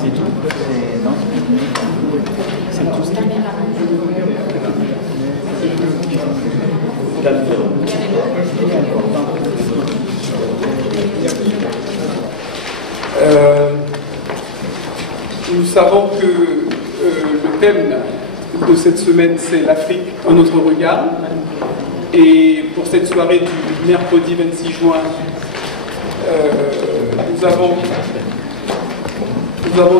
C'est tout. Non. C'est tout ce qui est. Nous savons que le thème de cette semaine, c'est l'Afrique, un autre regard. Et pour cette soirée du mercredi 26 juin, nous avons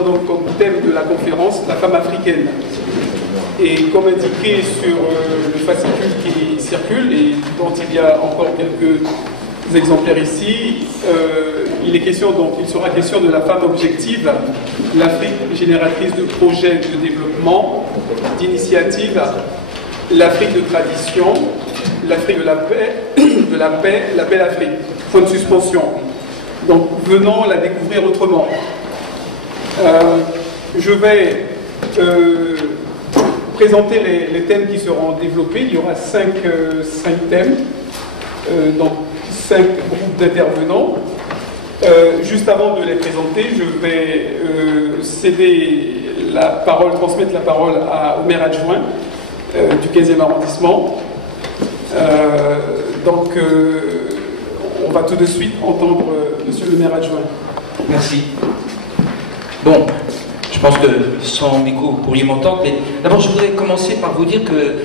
donc comme thème de la conférence la femme africaine. Et comme indiqué sur le fascicule qui circule et dont il y a encore quelques exemplaires ici, il sera question de la femme objective, l'Afrique génératrice de projets de développement, d'initiatives, l'Afrique de tradition, l'Afrique de la paix, la belle Afrique. Point de suspension. Donc venons la découvrir autrement. Je vais présenter les thèmes qui seront développés. Il y aura cinq thèmes, donc 5 groupes d'intervenants. Juste avant de les présenter, je vais transmettre la parole au maire adjoint du 15e arrondissement. On va tout de suite entendre monsieur le maire adjoint. Merci. Bon, je pense que sans micro, vous pourriez m'entendre, mais d'abord je voudrais commencer par vous dire que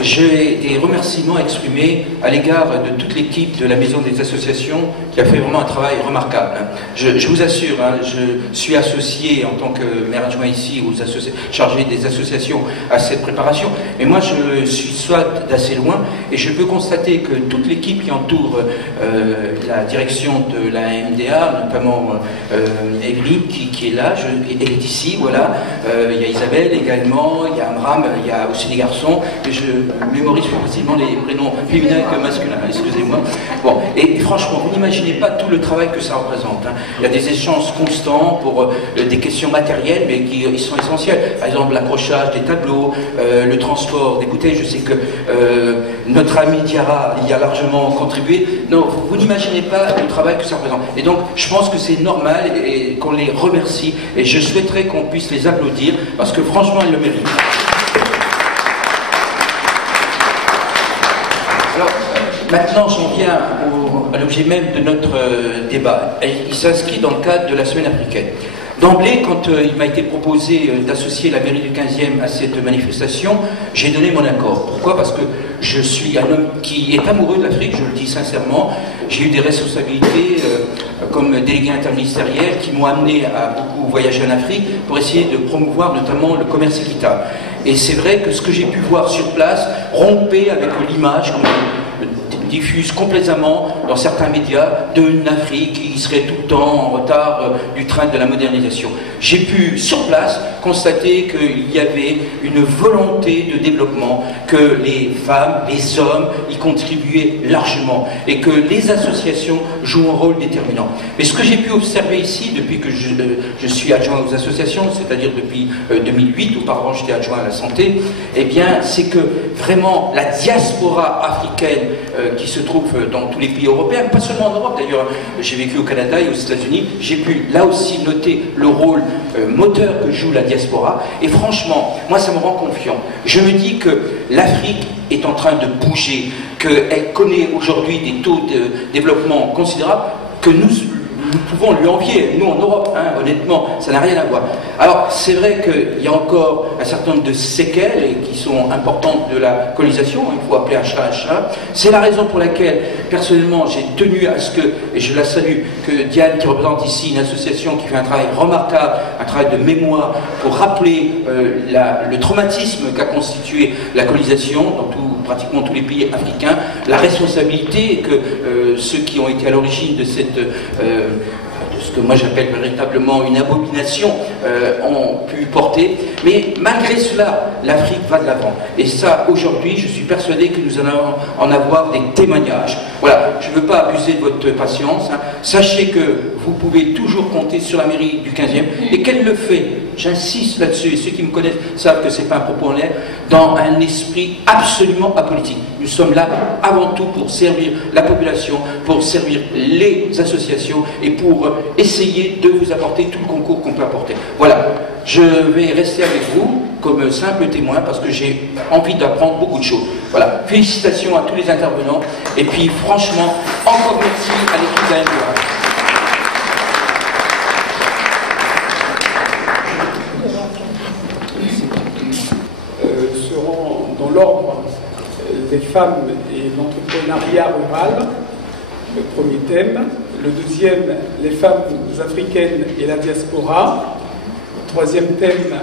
j'ai des remerciements à exprimer à l'égard de toute l'équipe de la Maison des Associations qui a fait vraiment un travail remarquable. Je vous assure, je suis associé en tant que maire adjoint ici, chargé des associations à cette préparation, mais moi je suis soit d'assez loin et je peux constater que toute l'équipe qui entoure la direction de la MDA, notamment Evelyne qui est là, elle est ici, voilà, il y a Isabelle également, il y a Amram, il y a aussi des garçons, et je mémorise plus facilement les prénoms féminins que masculins, excusez-moi. Bon, et franchement, vous n'imaginez pas tout le travail que ça représente. Il y a des échanges constants pour des questions matérielles, mais qui sont essentielles. Par exemple, l'accrochage des tableaux, le transport des bouteilles. Je sais que notre ami Diarra y a largement contribué. Non, vous n'imaginez pas le travail que ça représente. Et donc, je pense que c'est normal et qu'on les remercie. Et je souhaiterais qu'on puisse les applaudir, parce que franchement, ils le méritent. Alors, maintenant, j'en viens à l'objet même de notre débat. Il s'inscrit dans le cadre de la semaine africaine. D'emblée, quand il m'a été proposé d'associer la mairie du 15e à cette manifestation, j'ai donné mon accord. Pourquoi? Parce que je suis un homme qui est amoureux de l'Afrique, je le dis sincèrement. J'ai eu des responsabilités comme délégué interministériel qui m'ont amené à beaucoup voyager en Afrique pour essayer de promouvoir notamment le commerce équitable. Et c'est vrai que ce que j'ai pu voir sur place rompait avec l'image qu'on diffuse complètement dans certains médias d'une Afrique qui serait tout le temps en retard du train de la modernisation. J'ai pu, sur place, constater qu'il y avait une volonté de développement, que les femmes, les hommes y contribuaient largement et que les associations jouent un rôle déterminant. Mais ce que j'ai pu observer ici, depuis que je suis adjoint aux associations, c'est-à-dire depuis 2008, auparavant j'étais adjoint à la santé, eh bien, c'est que vraiment la diaspora africaine qui se trouve dans tous les pays européens, pas seulement en Europe d'ailleurs, j'ai vécu au Canada et aux États-Unis, j'ai pu là aussi noter le rôle moteur que joue la diaspora, et franchement, moi ça me rend confiant. Je me dis que l'Afrique est en train de bouger, qu'elle connaît aujourd'hui des taux de développement considérables, que nous pouvons lui envier, nous en Europe, honnêtement, ça n'a rien à voir. Alors, c'est vrai qu'il y a encore un certain nombre de séquelles et qui sont importantes de la colonisation, il faut appeler un chat un chat. C'est la raison pour laquelle, personnellement, j'ai tenu à ce que, et je la salue, que Diane, qui représente ici une association qui fait un travail remarquable, un travail de mémoire, pour rappeler le traumatisme qu'a constitué la colonisation dans pratiquement tous les pays africains, la responsabilité que ceux qui ont été à l'origine de cette de ce que moi j'appelle véritablement une abomination ont pu porter, mais malgré cela l'Afrique va de l'avant, et ça aujourd'hui je suis persuadé que nous allons en avoir des témoignages. Voilà, je ne veux pas abuser de votre patience, sachez que vous pouvez toujours compter sur la mairie du 15e et qu'elle le fait, j'insiste là-dessus, et ceux qui me connaissent savent que ce n'est pas un propos en l'air, dans un esprit absolument apolitique. Nous sommes là avant tout pour servir la population, pour servir les associations et pour essayer de vous apporter tout le concours qu'on peut apporter. Voilà, je vais rester avec vous comme simple témoin parce que j'ai envie d'apprendre beaucoup de choses. Voilà, félicitations à tous les intervenants et puis franchement, encore merci à l'équipe d'AMPA. Seront dans l'ordre les femmes et l'entrepreneuriat rural, le premier thème. Le deuxième, les femmes africaines et la diaspora. Troisième thème,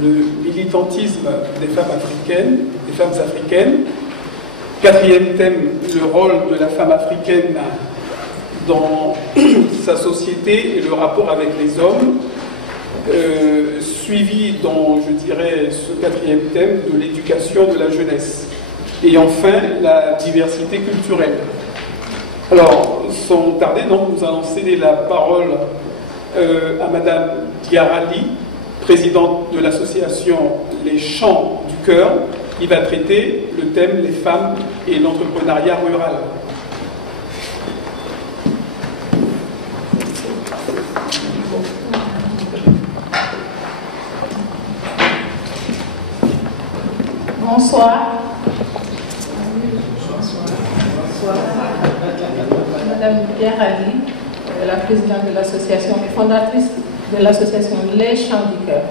le militantisme des femmes africaines. Quatrième thème, le rôle de la femme africaine dans sa société et le rapport avec les hommes. Suivi dans, je dirais, ce quatrième thème de l'éducation de la jeunesse. Et enfin, la diversité culturelle. Alors, sans tarder, donc, nous allons céder la parole à Madame Diarali, présidente de l'association Les Chants du Cœur, qui va traiter le thème les femmes et l'entrepreneuriat rural. Bonsoir. Madame Diarali, la présidente de l'association et fondatrice de l'association Les Chants du Cœur.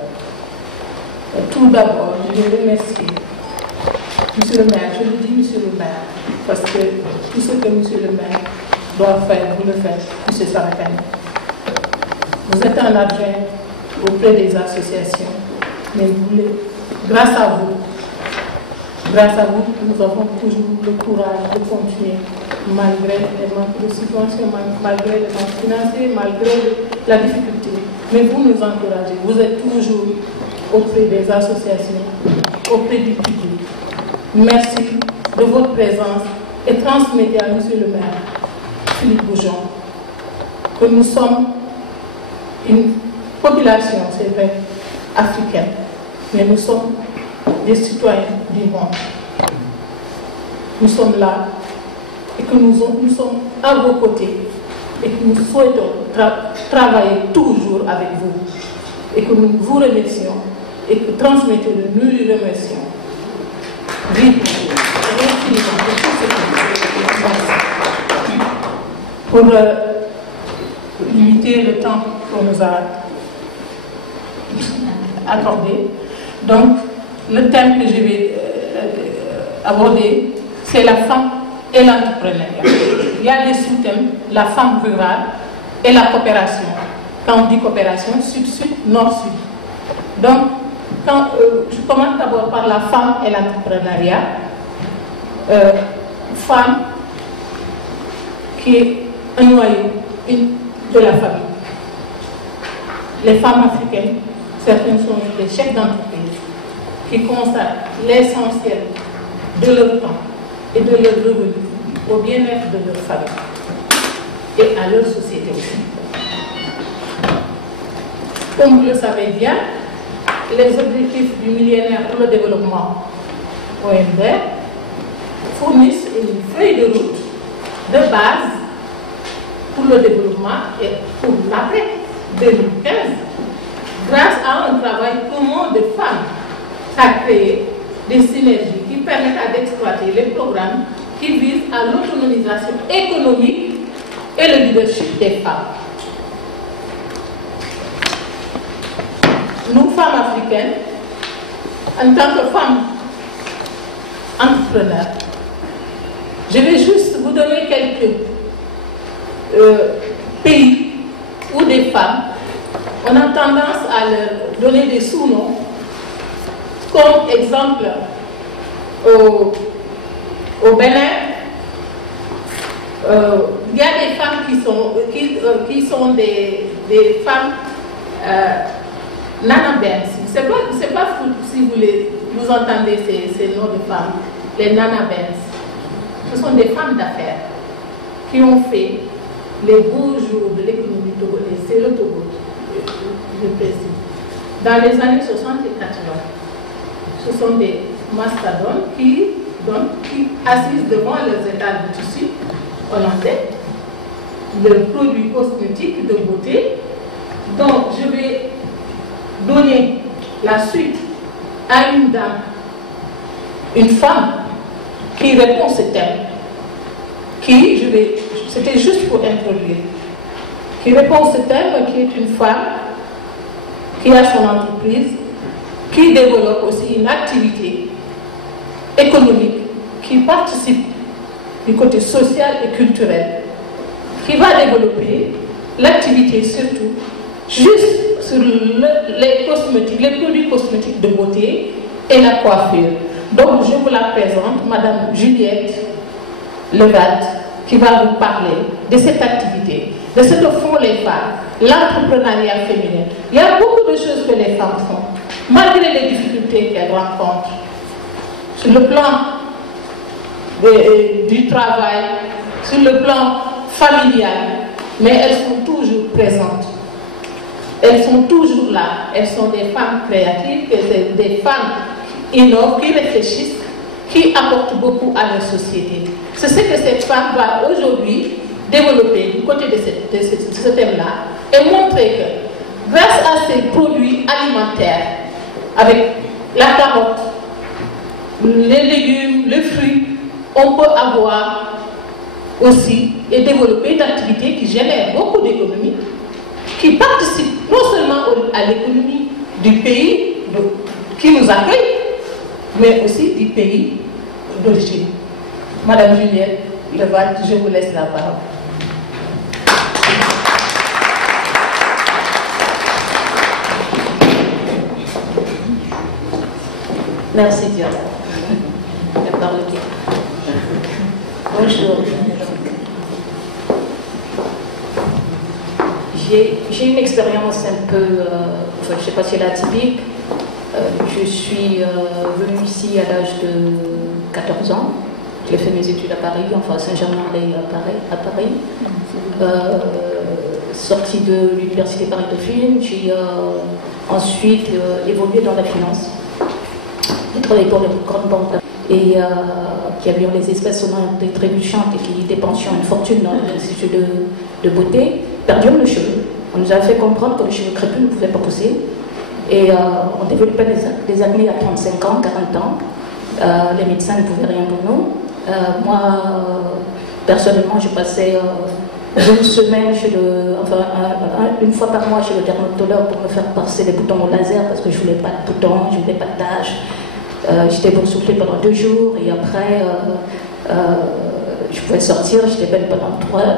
Tout d'abord, je veux remercier Monsieur le maire. Je le dis Monsieur le maire, parce que tout ce que Monsieur le maire doit faire, vous le faites, Monsieur Sarakani. Vous êtes un adjoint auprès des associations, mais grâce à vous, nous avons toujours le courage de continuer, malgré les manques de subventions, malgré les manques financiers, malgré la difficulté. Mais vous nous encouragez, vous êtes toujours auprès des associations, auprès du public. Merci de votre présence et transmettez à Monsieur le maire, Philippe Boujon, que nous sommes une population, c'est vrai, africaine, mais nous sommes des citoyens du monde. Nous sommes là et que nous sommes à vos côtés et que nous souhaitons travailler toujours avec vous et que nous vous remercions et que transmettez-le, nous lui remercions. Pour limiter le temps qu'on nous a accordé. Donc, le thème que je vais aborder, c'est la femme et l'entrepreneuriat. Il y a des sous-thèmes, la femme rurale et la coopération. Quand on dit coopération, sud-sud, nord-sud. Donc, je commence d'abord par la femme et l'entrepreneuriat. Femme qui est un noyau de la famille. Les femmes africaines, certaines sont des chefs d'entreprise qui consacrent l'essentiel de leur temps et de leur revenu au bien-être de leur famille et à leur société aussi. Comme vous le savez bien, les objectifs du millénaire pour le développement OMD fournissent une feuille de route de base pour le développement et pour l'après 2015 grâce à un travail commun de femmes. Ça a créé des synergies qui permettent d'exploiter les programmes qui visent à l'autonomisation économique et le leadership des femmes. Nous, femmes africaines, en tant que femmes entrepreneurs, je vais juste vous donner quelques pays où des femmes, on a tendance à leur donner des sous-noms. Comme exemple, au Bénin, il y a des femmes qui sont des femmes nanabens. Je ne sais pas si vous entendez ces noms de femmes, les nanabens. Ce sont des femmes d'affaires qui ont fait les beaux jours de l'économie togolaise. dans les années 60 et 80. Ce sont des mastodontes qui assistent devant les états de tissu hollandais, le produit cosmétique de beauté. Donc, je vais donner la suite à une dame, une femme qui répond à ce thème, c'était juste pour introduire, qui répond à ce thème, qui est une femme, qui a son entreprise, qui développe aussi une activité économique, qui participe du côté social et culturel, qui va développer l'activité surtout juste sur les cosmétiques, les produits cosmétiques de beauté et la coiffure. Donc je vous la présente, Madame Juliette Levat, qui va vous parler de cette activité, de ce que font les femmes, l'entrepreneuriat féminin. Il y a beaucoup de choses que les femmes font, malgré les difficultés qu'elles rencontrent. Sur le plan du travail, sur le plan familial, mais elles sont toujours présentes. Elles sont toujours là. Elles sont des femmes créatives, des femmes qui innovent, qui réfléchissent, qui apportent beaucoup à la société. C'est ce que cette femme va aujourd'hui développer du côté de ce thème-là et montrer que grâce à ces produits alimentaires, avec la carotte, les légumes, les fruits, on peut avoir aussi et développer une activité qui génère beaucoup d'économies, qui participe non seulement à l'économie du pays qui nous accueille, mais aussi du pays d'origine. Madame Juliette Levat, je vous laisse la parole. Merci Dieu. Bonjour. J'ai une expérience un peu, je ne sais pas si elle est atypique. Je suis venue ici à l'âge de 14 ans. J'ai fait mes études à Paris, enfin Saint-Germain-en-Laye à Paris. Sortie de l'université Paris-Dauphine, j'ai ensuite évolué dans la finance. J'ai travaillé pour les grandes banques et qui avaient les espèces sonnantes et trébuchantes et qui dépensaient une fortune dans l'institut de beauté, perdirent le cheveu. On nous a fait comprendre que le cheveu crépus ne pouvait pas pousser. Et on développait des acnés à 35 ans, 40 ans. Les médecins ne pouvaient rien pour nous. Moi, personnellement, je passais une semaine une fois par mois chez le dermatologue pour me faire passer les boutons au laser parce que je ne voulais pas de boutons, je ne voulais pas de taches. J'étais boursouflée pendant 2 jours et après, je pouvais sortir, j'étais belle pendant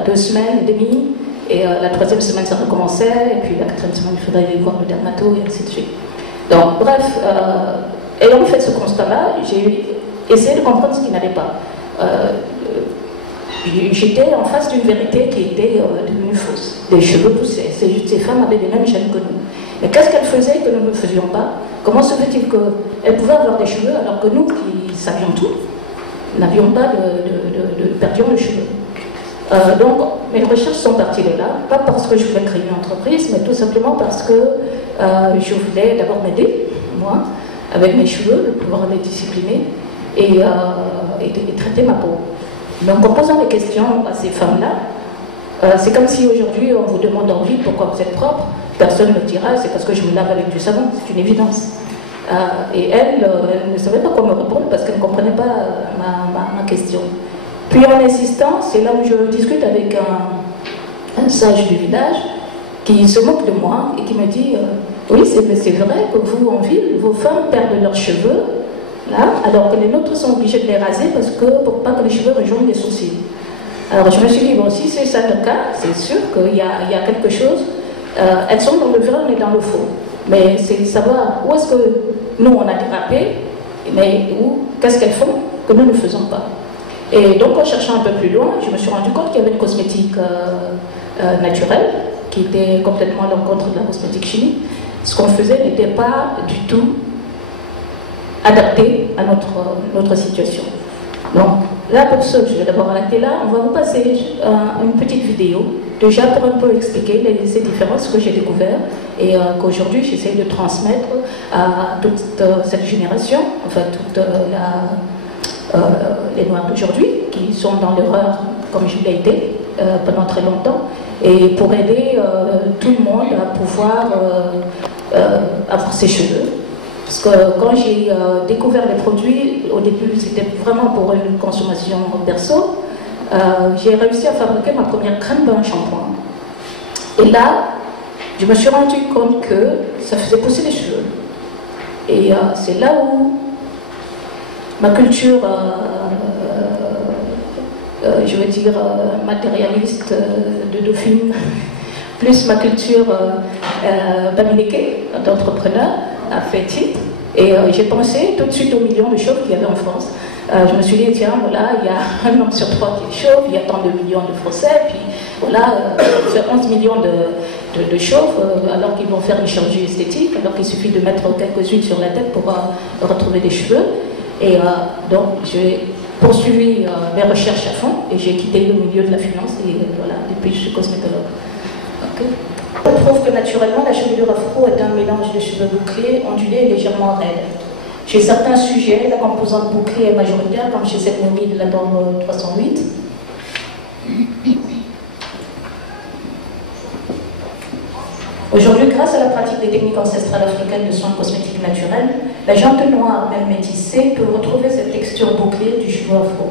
2 semaines et demie. Et la 3e semaine, ça recommençait. Et puis la 4e semaine, il faudrait aller voir le dermato et ainsi de suite. Donc, bref, ayant fait ce constat-là, j'ai essayé de comprendre ce qui n'allait pas. J'étais en face d'une vérité qui était devenue fausse. Les cheveux poussaient. Ces femmes avaient les mêmes gènes que nous. Mais qu'est-ce qu'elles faisaient que nous ne faisions pas? Comment se fait-il qu'elles pouvaient avoir des cheveux alors que nous, qui savions tout, n'avions pas perdions le cheveu? Donc, mes recherches sont parties de là, pas parce que je voulais créer une entreprise, mais tout simplement parce que je voulais d'abord m'aider, moi, avec mes cheveux, pouvoir les discipliner et traiter ma peau. Donc, en posant des questions à ces femmes-là, c'est comme si aujourd'hui on vous demande en ville pourquoi vous êtes propre, personne ne dira c'est parce que je me lave avec du savon, c'est une évidence. Et elle ne savait pas quoi me répondre parce qu'elle ne comprenait pas ma question. Puis en insistant, c'est là où je discute avec un sage du village qui se moque de moi et qui me dit oui, c'est vrai que vous, en ville, vos femmes perdent leurs cheveux, là, alors que les nôtres sont obligés de les raser pour pas que les cheveux rejoignent les sourcils. Alors je me suis dit, bon, si c'est ça le cas, c'est sûr qu'il y a quelque chose. Elles sont dans le vrai, on est dans le faux. Mais c'est de savoir où est-ce que nous, on a dérapé, mais qu'est-ce qu'elles font que nous ne faisons pas. Et donc, en cherchant un peu plus loin, je me suis rendu compte qu'il y avait une cosmétique naturelle qui était complètement à l'encontre de la cosmétique chimique. Ce qu'on faisait n'était pas du tout adapté à notre situation. Donc, là, pour ce, je vais d'abord arrêter là. On va vous passer une petite vidéo déjà pour un peu expliquer ces différences que j'ai découvertes et qu'aujourd'hui j'essaie de transmettre à toute cette génération, enfin toute les Noirs d'aujourd'hui qui sont dans l'erreur comme je l'ai été pendant très longtemps, et pour aider tout le monde à pouvoir avoir ses cheveux. Parce que quand j'ai découvert les produits, au début c'était vraiment pour une consommation perso, j'ai réussi à fabriquer ma première crème d'un shampoing. Et là, je me suis rendu compte que ça faisait pousser les cheveux. Et c'est là où ma culture, je veux dire, matérialiste de Dauphine, plus ma culture bamileke, d'entrepreneur, a fait titre. Et j'ai pensé tout de suite aux millions de chauves qu'il y avait en France. Je me suis dit, tiens, voilà, il y a un homme sur 3 qui est chauve, il y a tant de millions de Français, puis voilà, c'est 11 millions de chauves, alors qu'ils vont faire une chirurgie esthétique, alors qu'il suffit de mettre quelques huiles sur la tête pour retrouver des cheveux. Et donc, j'ai poursuivi mes recherches à fond, et j'ai quitté le milieu de la finance, et voilà, depuis je suis cosmétologue. Okay. On trouve que naturellement, la chevelure afro est un mélange de cheveux bouclés, ondulés et légèrement raides. Chez certains sujets, la composante bouclée est majoritaire, comme chez cette momie de la norme 308. Aujourd'hui, grâce à la pratique des techniques ancestrales africaines de soins cosmétiques naturels, la jante noire, même métissée, peut retrouver cette texture bouclée du cheveu afro.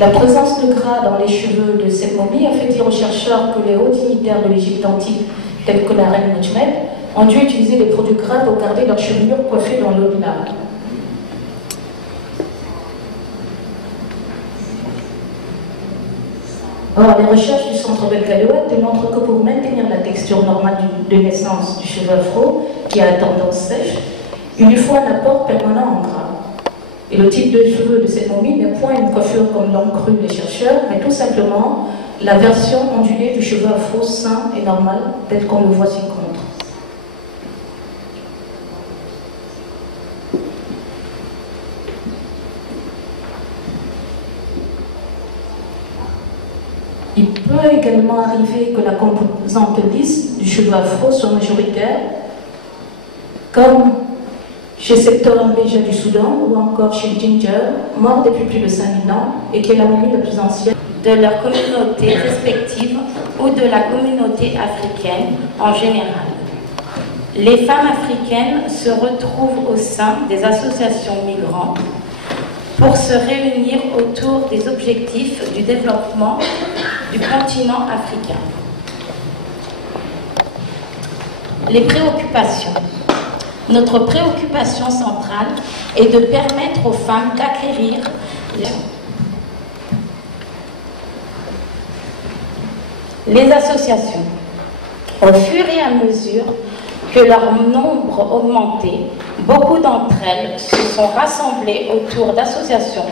La présence de gras dans les cheveux de cette momie a fait dire aux chercheurs que les hauts dignitaires de l'Égypte antique, tels que la reine Netchmed, ont dû utiliser des produits gras pour garder leur chevelure coiffée dans l'eau de lave. Or, les recherches du Centre Belcalouette démontrent que pour maintenir la texture normale de naissance du cheveu afro, qui a tendance sèche, il lui faut un apport permanent en gras. Et le type de cheveux de cette momie n'est point une coiffure comme l'ont cru les chercheurs, mais tout simplement la version ondulée du cheveu afro sain et normal, tel qu'on le voit ci-contre. Il peut également arriver que la composante lisse du cheveu afro soit majoritaire, comme chez Sector Mbéja du Soudan ou encore chez Ginger, mort depuis plus de 5000 ans et qui est la momie la plus ancienne de leur communauté respective ou de la communauté africaine en général. Les femmes africaines se retrouvent au sein des associations migrantes pour se réunir autour des objectifs du développement du continent africain. Les préoccupations. Notre préoccupation centrale est de permettre aux femmes d'acquérir les associations. Au fur et à mesure que leur nombre augmentait, beaucoup d'entre elles se sont rassemblées autour d'associations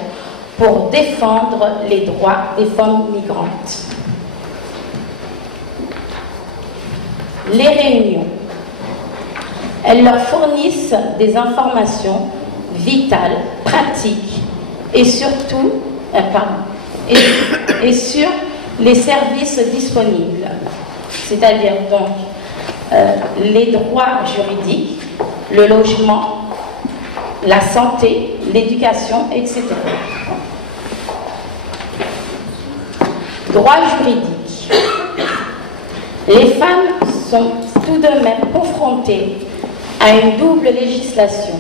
pour défendre les droits des femmes migrantes. Les réunions. Elles leur fournissent des informations vitales, pratiques et surtout, et sur les services disponibles, c'est-à-dire donc les droits juridiques, le logement, la santé, l'éducation, etc. Droit juridique. Les femmes sont tout de même confrontées à une double législation.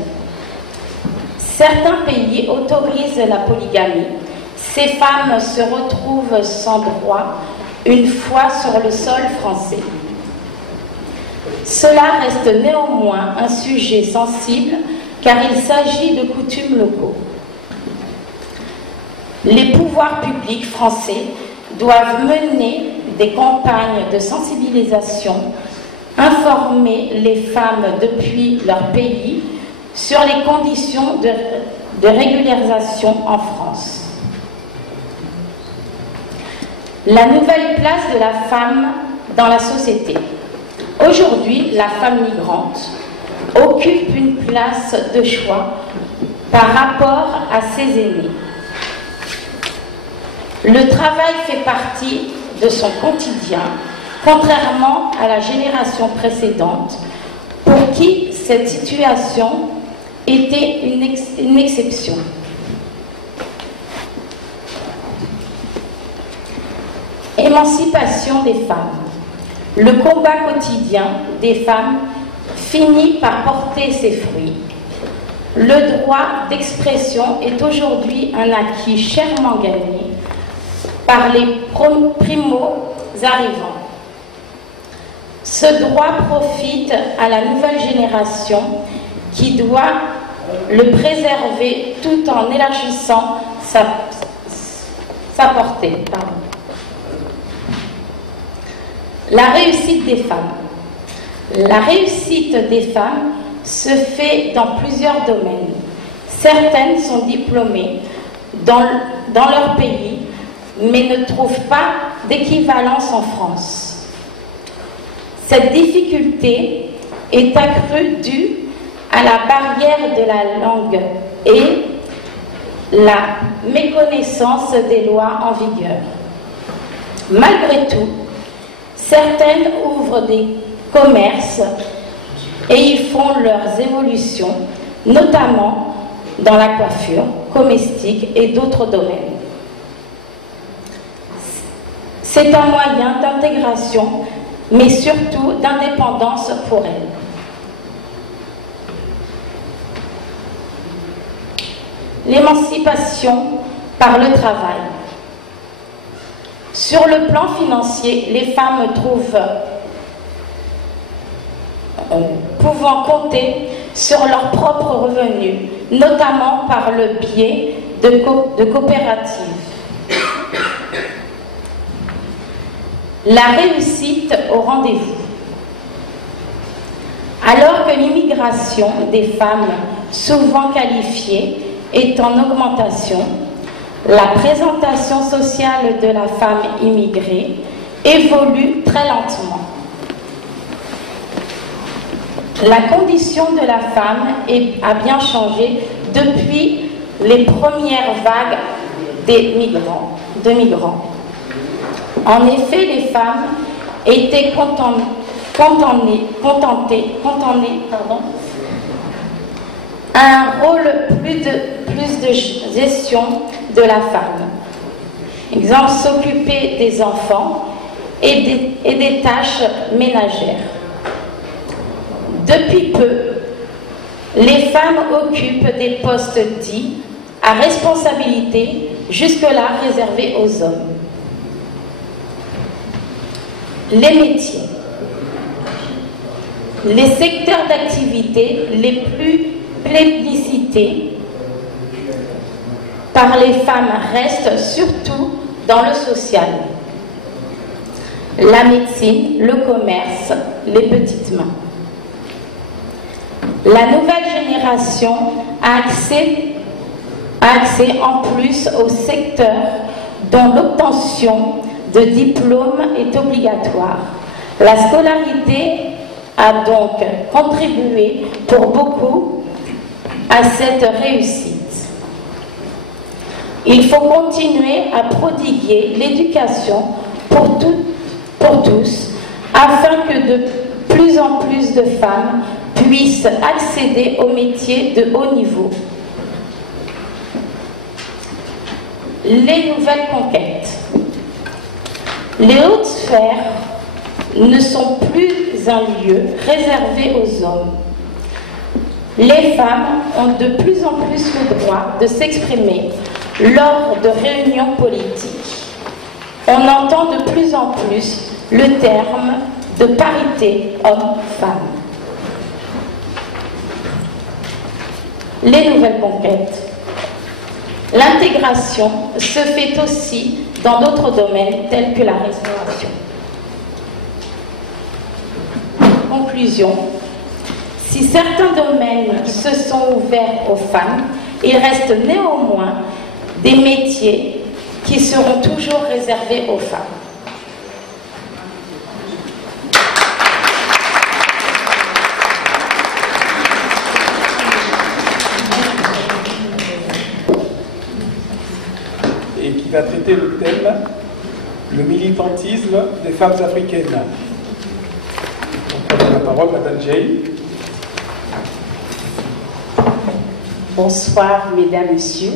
Certains pays autorisent la polygamie. Ces femmes se retrouvent sans droit une fois sur le sol français. Cela reste néanmoins un sujet sensible car il s'agit de coutumes locaux. Les pouvoirs publics français doivent mener des campagnes de sensibilisation, informer les femmes depuis leur pays sur les conditions de régularisation en France. La nouvelle place de la femme dans la société. Aujourd'hui, la femme migrante occupe une place de choix par rapport à ses aînés. Le travail fait partie de son quotidien, contrairement à la génération précédente, pour qui cette situation était une exception. Émancipation des femmes. Le combat quotidien des femmes finit par porter ses fruits. Le droit d'expression est aujourd'hui un acquis chèrement gagné par les primo-arrivants. Ce droit profite à la nouvelle génération qui doit le préserver tout en élargissant sa portée. La réussite des femmes. La réussite des femmes se fait dans plusieurs domaines. Certaines sont diplômées dans leur pays, mais ne trouvent pas d'équivalence en France. Cette difficulté est accrue due à la barrière de la langue et la méconnaissance des lois en vigueur. Malgré tout, certaines ouvrent des commerces et y font leurs évolutions, notamment dans la coiffure, comestique et d'autres domaines. C'est un moyen d'intégration, mais surtout d'indépendance pour elles. L'émancipation par le travail. Sur le plan financier, les femmes pouvant compter sur leurs propres revenus, notamment par le biais de coopératives. La réussite au rendez-vous. Alors que l'immigration des femmes, souvent qualifiées, est en augmentation, la présentation sociale de la femme immigrée évolue très lentement. La condition de la femme a bien changé depuis les premières vagues de migrants. En effet, les femmes étaient contentées à un rôle plus de gestion de la femme. Exemple, s'occuper des enfants et des tâches ménagères. Depuis peu, les femmes occupent des postes dits à responsabilité, jusque-là réservés aux hommes. Les métiers. Les secteurs d'activité les plus plébiscités par les femmes restent surtout dans le social. La médecine, le commerce, les petites mains. La nouvelle génération a accès en plus au secteur dont l'obtention de diplôme est obligatoire. La scolarité a donc contribué pour beaucoup à cette réussite. Il faut continuer à prodiguer l'éducation pour tous, afin que de plus en plus de femmes puissent accéder aux métiers de haut niveau. Les nouvelles conquêtes. Les hautes sphères ne sont plus un lieu réservé aux hommes. Les femmes ont de plus en plus le droit de s'exprimer lors de réunions politiques. On entend de plus en plus le terme de parité homme-femme. Les nouvelles conquêtes. L'intégration se fait aussi dans d'autres domaines tels que la restauration. Conclusion. Si certains domaines se sont ouverts aux femmes, il reste néanmoins des métiers qui seront toujours réservés aux femmes. va traiter le thème « Le militantisme des femmes africaines ». Donc, la parole, Madame Jay. Bonsoir, mesdames, messieurs.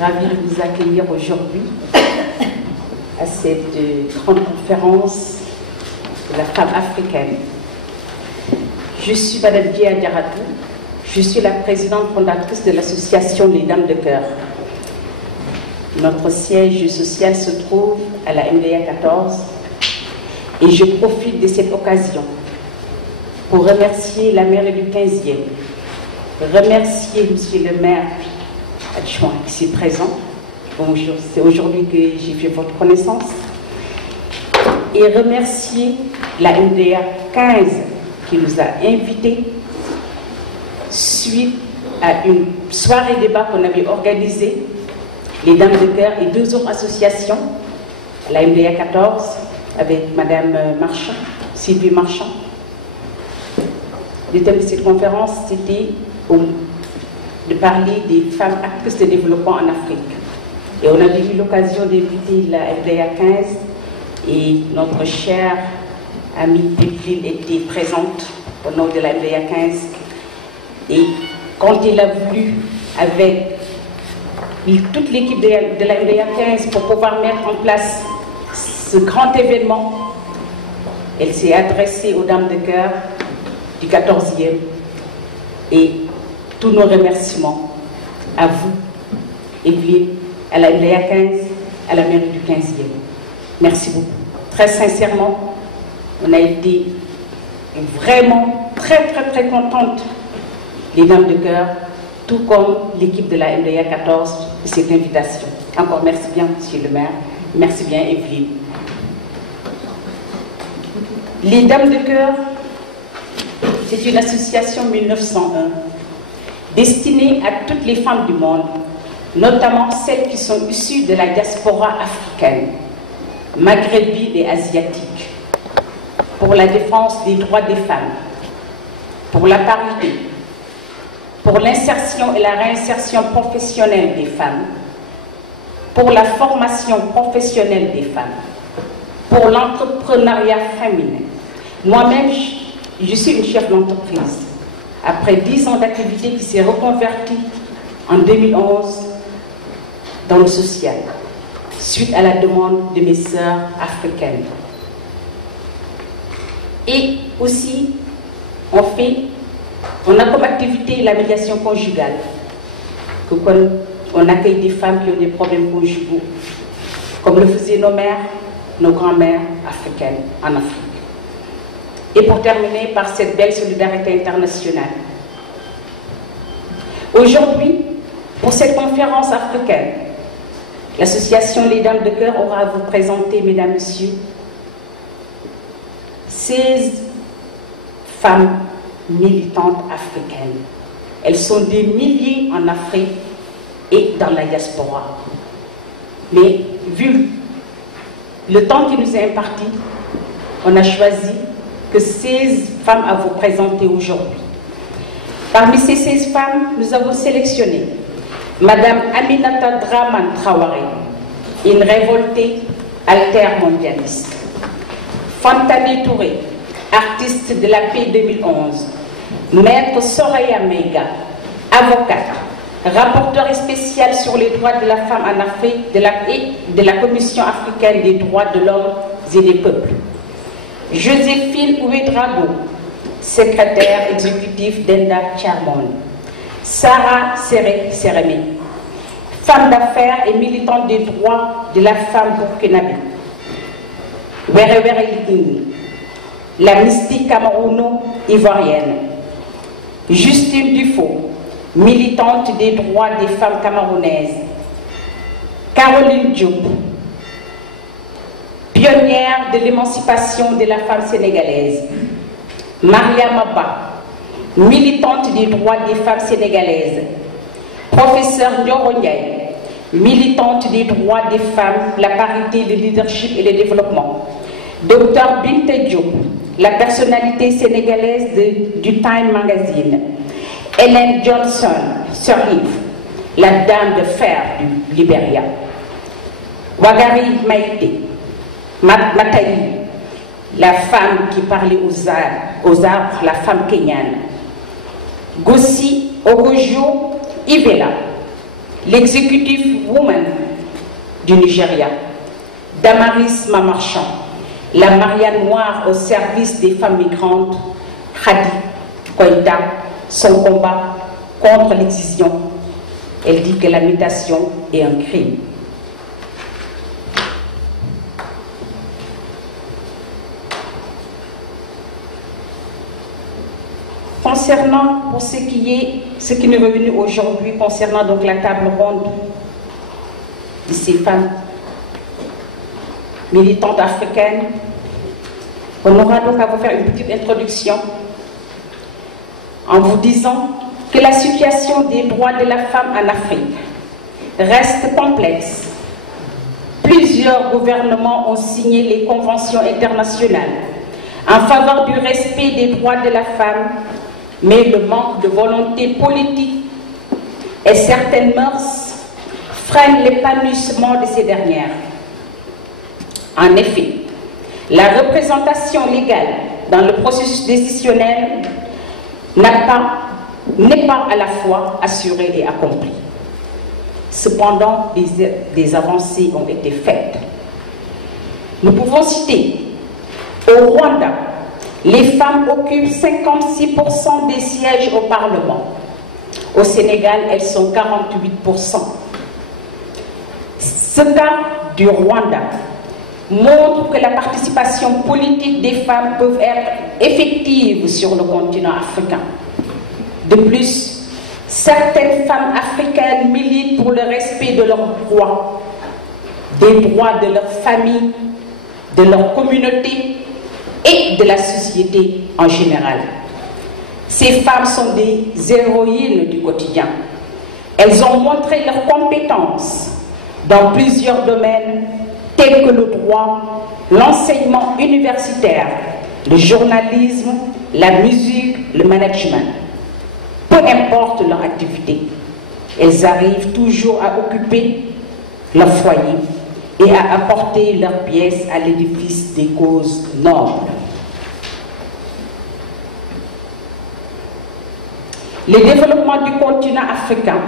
Ravi de vous accueillir aujourd'hui à cette grande conférence de la femme africaine. Je suis Madame Jay Adjaratou. Je suis la présidente fondatrice de l'association Les Dames de Cœur. Notre siège social se trouve à la MDA 14 et je profite de cette occasion pour remercier la mairie du 15e, remercier Monsieur le maire adjoint ici présent. Bonjour, c'est aujourd'hui que j'ai fait votre connaissance. Et remercier la MDA 15 qui nous a invités suite à une soirée débat qu'on avait organisée, les Dames de Cœur et deux autres associations, la MDA 14 avec Madame Marchand, Sylvie Marchand. Le thème de cette conférence, c'était de parler des femmes actrices de développement en Afrique. Et on avait eu l'occasion d'inviter la MDA 15 et notre chère amie Evelyne était présente au nom de la MDA 15. Et quand il a voulu, avec toute l'équipe de la MDA 15 pour pouvoir mettre en place ce grand événement, elle s'est adressée aux Dames de Cœur du 14e et tous nos remerciements à vous, Evelyne, à la MDA 15, à la mairie du 15e. Merci beaucoup. Très sincèrement, on a été vraiment très contente, les Dames de Cœur, tout comme l'équipe de la MDA 14 de cette invitation. Encore merci bien, Monsieur le maire. Merci bien, Evelyne. Les Dames de Cœur, c'est une association 1901 destinée à toutes les femmes du monde, notamment celles qui sont issues de la diaspora africaine, maghrébine et asiatique, pour la défense des droits des femmes, pour la parité, pour l'insertion et la réinsertion professionnelle des femmes, pour la formation professionnelle des femmes, pour l'entrepreneuriat féminin. Moi-même, je suis une chef d'entreprise. Après 10 ans d'activité qui s'est reconvertie en 2011 dans le social, suite à la demande de mes sœurs africaines. Et aussi, on a comme activité la médiation conjugale, on accueille des femmes qui ont des problèmes conjugaux, comme le faisaient nos mères, nos grands-mères africaines en Afrique. Et pour terminer par cette belle solidarité internationale. Aujourd'hui, pour cette conférence africaine, l'association Les Dames de Cœur aura à vous présenter, mesdames, messieurs, 16 femmes militantes africaines. Elles sont des milliers en Afrique et dans la diaspora. Mais vu le temps qui nous est imparti, on a choisi que 16 femmes à vous présenter aujourd'hui. Parmi ces 16 femmes, nous avons sélectionné Madame Aminata Dramane Traoré, une révoltée altermondialiste. Fantani Touré, artiste de la paix 2011. Maître Soraya Meiga, avocate, rapporteur spécial sur les droits de la femme en Afrique de la Commission africaine des droits de l'homme et des peuples. Joséphine Ouedrago, secrétaire exécutif d'Enda Charmon. Sarah Seremi, femme d'affaires et militante des droits de la femme burkinabé. Were Idini, la mystique camerouno-ivoirienne. Justine Dufaux, militante des droits des femmes camerounaises. Caroline Diop, pionnière de l'émancipation de la femme sénégalaise. Maria Maba, militante des droits des femmes sénégalaises. Professeur Nyoro Ndiaye, militante des droits des femmes, la parité, le leadership et le développement. Docteur Binte Diop, la personnalité sénégalaise du Time Magazine. Hélène Johnson, Sir Yves, la dame de fer du Libéria. Wangari Maathai, la femme qui parlait aux arbres, la femme kenyane. Gossi Ogojo Ivela, l'executive woman du Nigeria. Damaris Mamarchand, la Marianne noire au service des femmes migrantes. Khadi Koïta, son combat contre l'excision. Elle dit que la mutation est un crime. Concernant, pour ce qui nous est revenu aujourd'hui, concernant donc la table ronde de ces femmes militantes africaines, on aura donc à vous faire une petite introduction en vous disant que la situation des droits de la femme en Afrique reste complexe. Plusieurs gouvernements ont signé les conventions internationales en faveur du respect des droits de la femme, mais le manque de volonté politique et certaines mœurs freinent l'épanouissement de ces dernières. En effet, la représentation légale dans le processus décisionnel n'est pas à la fois assurée et accomplie. Cependant, des avancées ont été faites. Nous pouvons citer au Rwanda, les femmes occupent 56% des sièges au Parlement. Au Sénégal, elles sont 48%. Ce cas du Rwanda montre que la participation politique des femmes peut être effective sur le continent africain. De plus, certaines femmes africaines militent pour le respect de leurs droits, des droits de leur famille, de leur communauté et de la société en général. Ces femmes sont des héroïnes du quotidien. Elles ont montré leurs compétences dans plusieurs domaines tels que le droit, l'enseignement universitaire, le journalisme, la musique, le management. Peu importe leur activité, elles arrivent toujours à occuper leur foyer et à apporter leurs pièces à l'édifice des causes nobles. Le développement du continent africain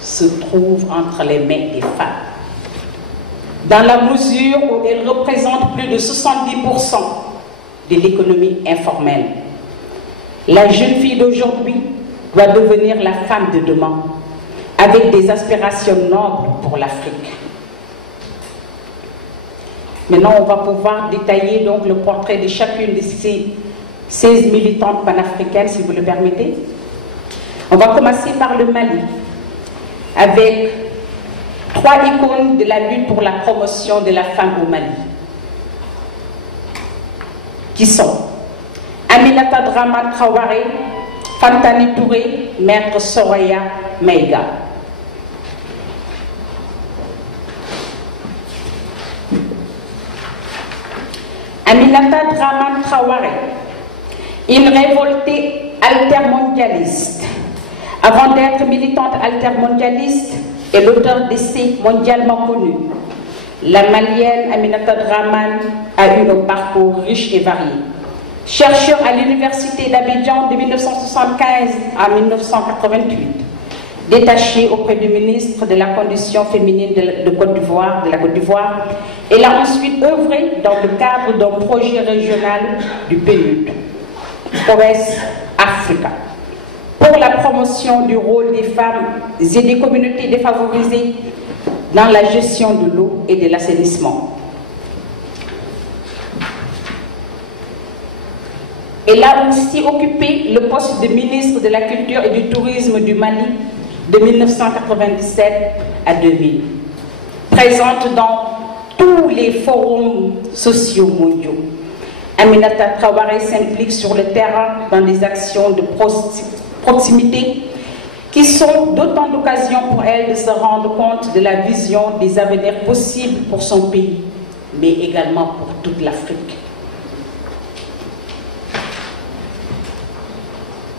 se trouve entre les mains des femmes, dans la mesure où elles représentent plus de 70% de l'économie informelle. La jeune fille d'aujourd'hui doit devenir la femme de demain, avec des aspirations nobles pour l'Afrique. Maintenant, on va pouvoir détailler donc le portrait de chacune de ces 16 militantes panafricaines, si vous le permettez. On va commencer par le Mali, avec 3 icônes de la lutte pour la promotion de la femme au Mali, qui sont Aminata Dramane Traoré, Fantani Touré, Maître Soraya Maïga. Aminata Dramane Traoré, une révoltée altermondialiste. Avant d'être militante altermondialiste et l'auteur d'essais mondialement connus, la Malienne Aminata Dramane a eu un parcours riche et varié. Chercheur à l'université d'Abidjan de 1975 à 1988, détachée auprès du ministre de la Condition féminine de la Côte d'Ivoire, elle a ensuite œuvré dans le cadre d'un projet régional du PNUD, OS Africa, pour la promotion du rôle des femmes et des communautés défavorisées dans la gestion de l'eau et de l'assainissement. Elle a aussi occupé le poste de ministre de la Culture et du Tourisme du Mali de 1997 à 2000. Présente dans tous les forums sociaux mondiaux, Aminata Traoré s'implique sur le terrain dans des actions de proximité qui sont d'autant d'occasions pour elle de se rendre compte de la vision des avenirs possibles pour son pays, mais également pour toute l'Afrique.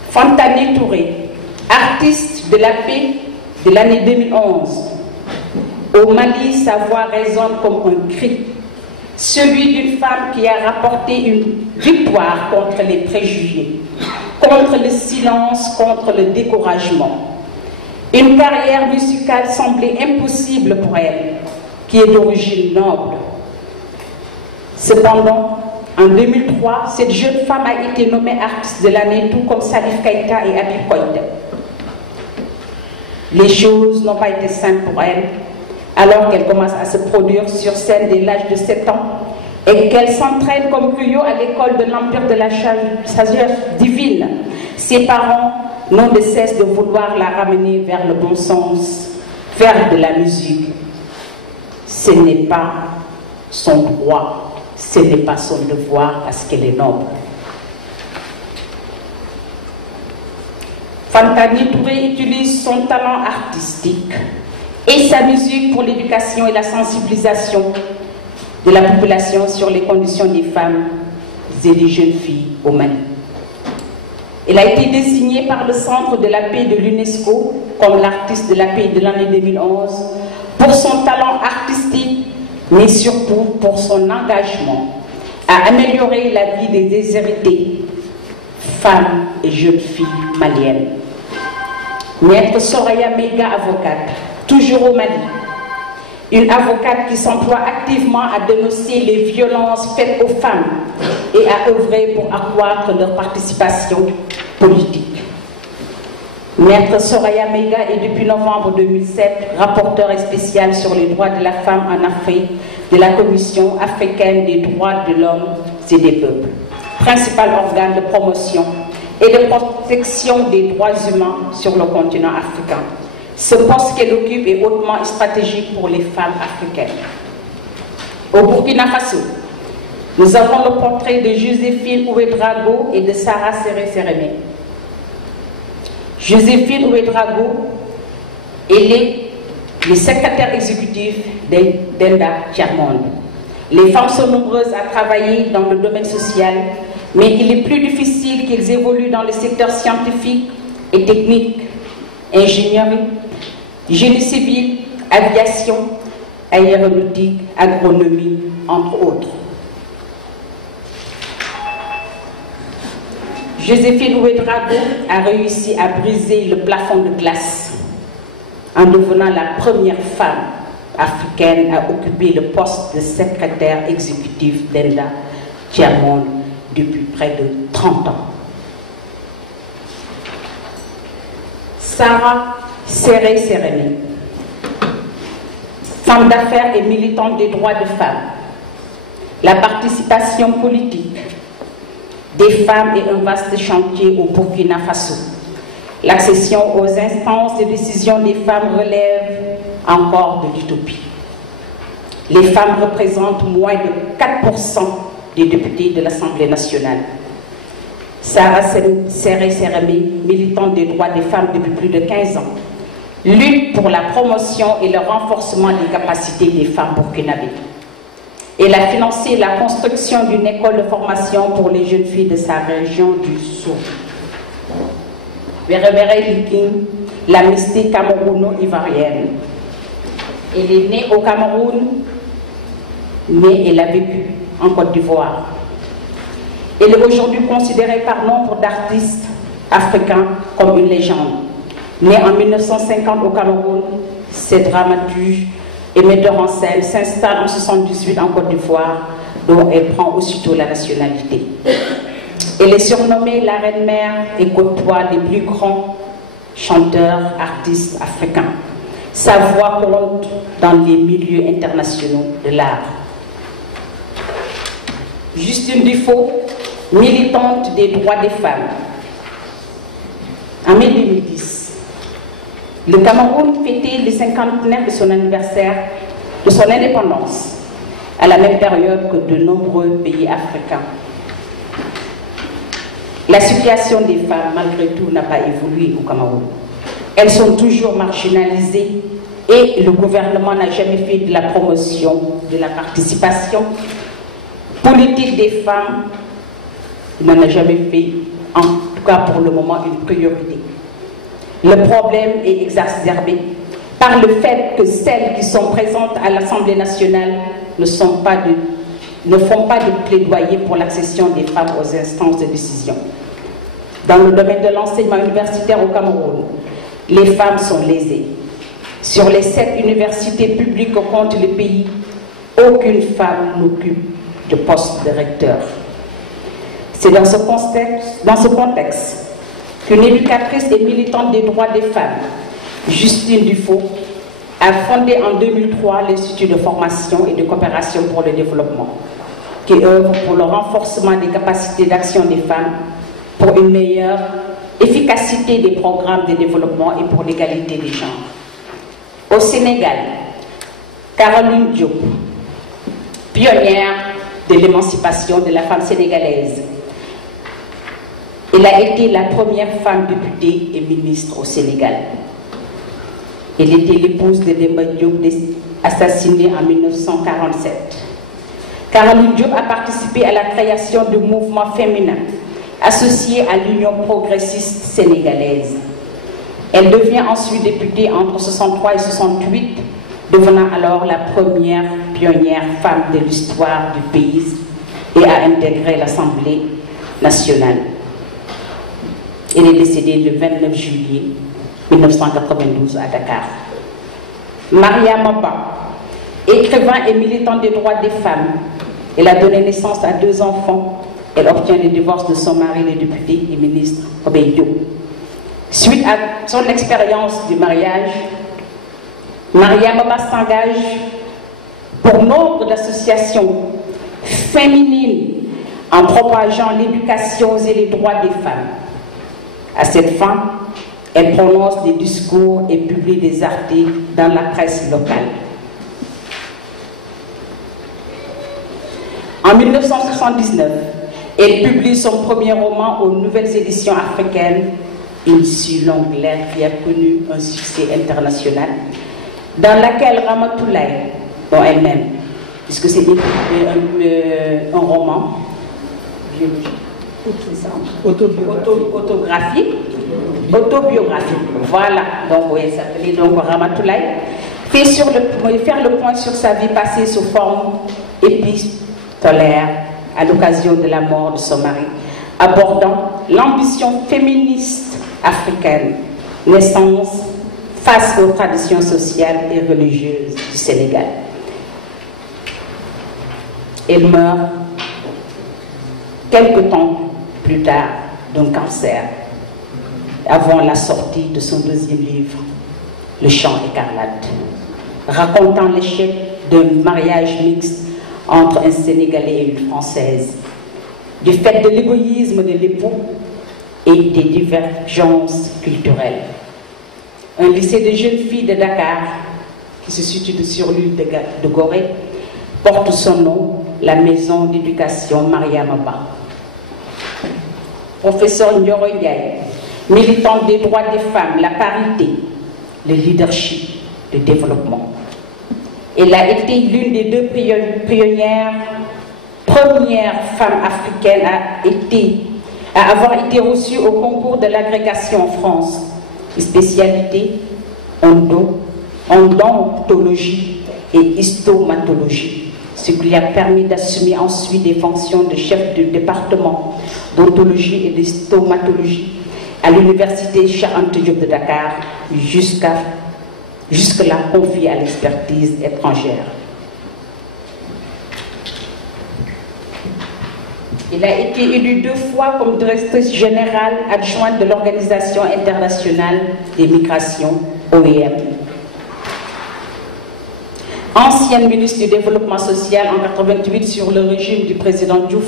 Fantani Touré, artiste de la paix, de l'année 2011. Au Mali, sa voix résonne comme un cri, celui d'une femme qui a rapporté une victoire contre les préjugés, contre le silence, contre le découragement. Une carrière musicale semblait impossible pour elle, qui est d'origine noble. Cependant, en 2003, cette jeune femme a été nommée artiste de l'année, tout comme Salif Keïta et Abi Koïta. Les choses n'ont pas été simples pour elle, alors qu'elle commence à se produire sur scène dès l'âge de 7 ans et qu'elle s'entraîne comme griot à l'école de l'Empire de la sagesse divine. Ses parents n'ont de cesse de vouloir la ramener vers le bon sens, faire de la musique. Ce n'est pas son droit. Ce n'est pas son devoir parce qu'elle est noble. Fantani Touré utilise son talent artistique et sa musique pour l'éducation et la sensibilisation de la population sur les conditions des femmes et des jeunes filles au Mali. Elle a été désignée par le Centre de la paix de l'UNESCO comme l'artiste de la paix de l'année 2011 pour son talent artistique, mais surtout pour son engagement à améliorer la vie des déshéritées, femmes et jeunes filles maliennes. Maître Soraya Mega, avocate, toujours au Mali. Une avocate qui s'emploie activement à dénoncer les violences faites aux femmes et à œuvrer pour accroître leur participation politique. Maître Soraya Mega est depuis novembre 2007 rapporteur spécial sur les droits de la femme en Afrique de la Commission africaine des droits de l'homme et des peuples, principal organe de promotion et de protection des droits humains sur le continent africain. Ce poste qu'elle occupe est hautement stratégique pour les femmes africaines. Au Burkina Faso, nous avons le portrait de Joséphine Ouédraogo et de Sarah Seré-Sérémé. Joséphine Ouédraogo, elle est le secrétaire exécutif d'Enda Tiers-Monde. Les femmes sont nombreuses à travailler dans le domaine social, mais il est plus difficile qu'elles évoluent dans le secteur scientifique et technique, ingénierie, génie civil, aviation, aéronautique, agronomie, entre autres. Joséphine Ouédraogo a réussi à briser le plafond de glace en devenant la première femme africaine à occuper le poste de secrétaire exécutif d'Enda Tiers-Monde depuis près de 30 ans. Sarah Seré-Sérémé, femme d'affaires et militante des droits de femmes, la participation politique des femmes est un vaste chantier au Burkina Faso. L'accession aux instances de décision des femmes relève encore de l'utopie. Les femmes représentent moins de 4% des députés de l'Assemblée nationale. Sarah Seré-Sérémé, militante des droits des femmes depuis plus de 15 ans, lutte pour la promotion et le renforcement des capacités des femmes burkinabées. Elle a financé la construction d'une école de formation pour les jeunes filles de sa région du Sud. Vérévéré Liking, la mystique camerouno-ivoirienne. Elle est née au Cameroun, mais elle a vécu en Côte d'Ivoire. Elle est aujourd'hui considérée par nombre d'artistes africains comme une légende. Née en 1950 au Cameroun, cette dramaturge et metteur en scène s'installe en 1978 en Côte d'Ivoire, dont elle prend aussitôt la nationalité. Elle est surnommée la reine-mère et côtoie les plus grands chanteurs, artistes africains. Sa voix compte dans les milieux internationaux de l'art. Justine Dufaux, militante des droits des femmes. En mai 2010, le Cameroun fêtait le 50e de son anniversaire, de son indépendance, à la même période que de nombreux pays africains. La situation des femmes, malgré tout, n'a pas évolué au Cameroun. Elles sont toujours marginalisées et le gouvernement n'a jamais fait de la promotion de la participation politique des femmes. Il n'en a jamais fait, en tout cas pour le moment, une priorité. Le problème est exacerbé par le fait que celles qui sont présentes à l'Assemblée nationale ne font pas de plaidoyer pour l'accession des femmes aux instances de décision. Dans le domaine de l'enseignement universitaire au Cameroun, les femmes sont lésées. Sur les 7 universités publiques que compte le pays, aucune femme n'occupe de poste de recteur. C'est dans ce contexte qu'une éducatrice et militante des droits des femmes, Justine Dufaux, a fondé en 2003 l'Institut de formation et de coopération pour le développement, qui œuvre pour le renforcement des capacités d'action des femmes, pour une meilleure efficacité des programmes de développement et pour l'égalité des genres. Au Sénégal, Caroline Diop, pionnière de l'émancipation de la femme sénégalaise, elle a été la première femme députée et ministre au Sénégal. Elle était l'épouse de Demba Diop, assassinée en 1947. Caroline Diop a participé à la création du mouvement féminin associé à l'Union progressiste sénégalaise. Elle devient ensuite députée entre 63 et 68, devenant alors la première pionnière femme de l'histoire du pays et a intégré l'Assemblée nationale. Elle est décédée le 29 juillet 1992 à Dakar. Maria Maba, écrivain et militante des droits des femmes, elle a donné naissance à 2 enfants. Elle obtient le divorce de son mari, le député et ministre Obey Diop. Suite à son expérience du mariage, Maria Maba s'engage pour nombre d'associations féminines en propageant l'éducation et les droits des femmes. À cette fin, elle prononce des discours et publie des articles dans la presse locale. En 1979, elle publie son premier roman aux Nouvelles Éditions africaines, Une si longue lettre, qui a connu un succès international, dans laquelle Ramatoulaye, dont elle-même, puisque c'est un roman autobiographique. Voilà, donc oui, ça s'appelait donc Ramatoulaye, faire le point sur sa vie passée sous forme épistolaire à l'occasion de la mort de son mari, abordant l'ambition féministe africaine, naissance face aux traditions sociales et religieuses du Sénégal. Elle meurt quelque temps plus tard d'un cancer, avant la sortie de son 2e livre, Le Chant écarlate, racontant l'échec d'un mariage mixte entre un Sénégalais et une Française, du fait de l'égoïsme de l'époux et des divergences culturelles. Un lycée de jeunes filles de Dakar, qui se situe sur l'île de Gorée, porte son nom, la maison d'éducation Maria Maba. Professeur Nyoro Ndiaye, militante des droits des femmes, la parité, le leadership, le développement. Elle a été l'une des 2 premières femmes africaines à avoir été reçue au concours de l'agrégation en France, spécialité odontologie et histomatologie, ce qui lui a permis d'assumer ensuite des fonctions de chef de département d'odontologie et d'histomatologie à l'université Cheikh Anta Diop de Dakar, jusque-là confiée à l'expertise étrangère. Il a été élu 2 fois comme directrice générale adjointe de l'Organisation internationale des migrations, OIM. Ancienne ministre du Développement social en 1988 sur le régime du président Diouf,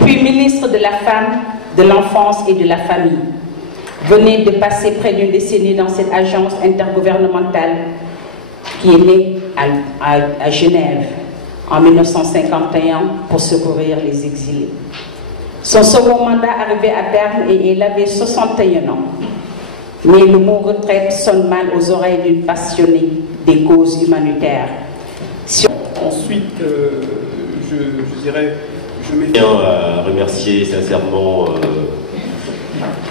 puis ministre de la Femme, de l'Enfance et de la Famille. Venait de passer près d'une décennie dans cette agence intergouvernementale qui est née à Genève en 1951 pour secourir les exilés. Son second mandat arrivait à terme et elle avait 61 ans. Mais le mot retraite sonne mal aux oreilles d'une passionnée des causes humanitaires. Ensuite, je dirais, je tiens à remercier sincèrement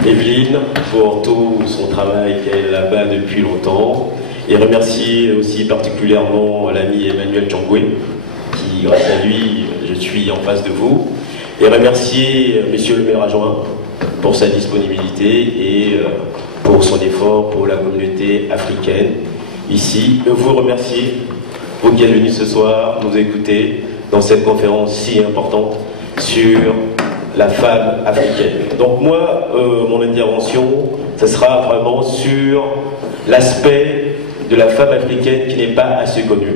Evelyne pour tout son travail qu'elle a là-bas depuis longtemps, et remercier aussi particulièrement l'ami Emmanuel Tchangwe, qui, grâce à lui, je suis en face de vous, et remercier Monsieur le maire adjoint pour sa disponibilité et pour son effort pour la communauté africaine ici. Vous remercier, vous qui êtes venus ce soir nous écouter dans cette conférence si importante sur la femme africaine. Donc moi, mon intervention, ce sera vraiment sur l'aspect de la femme africaine qui n'est pas assez connu,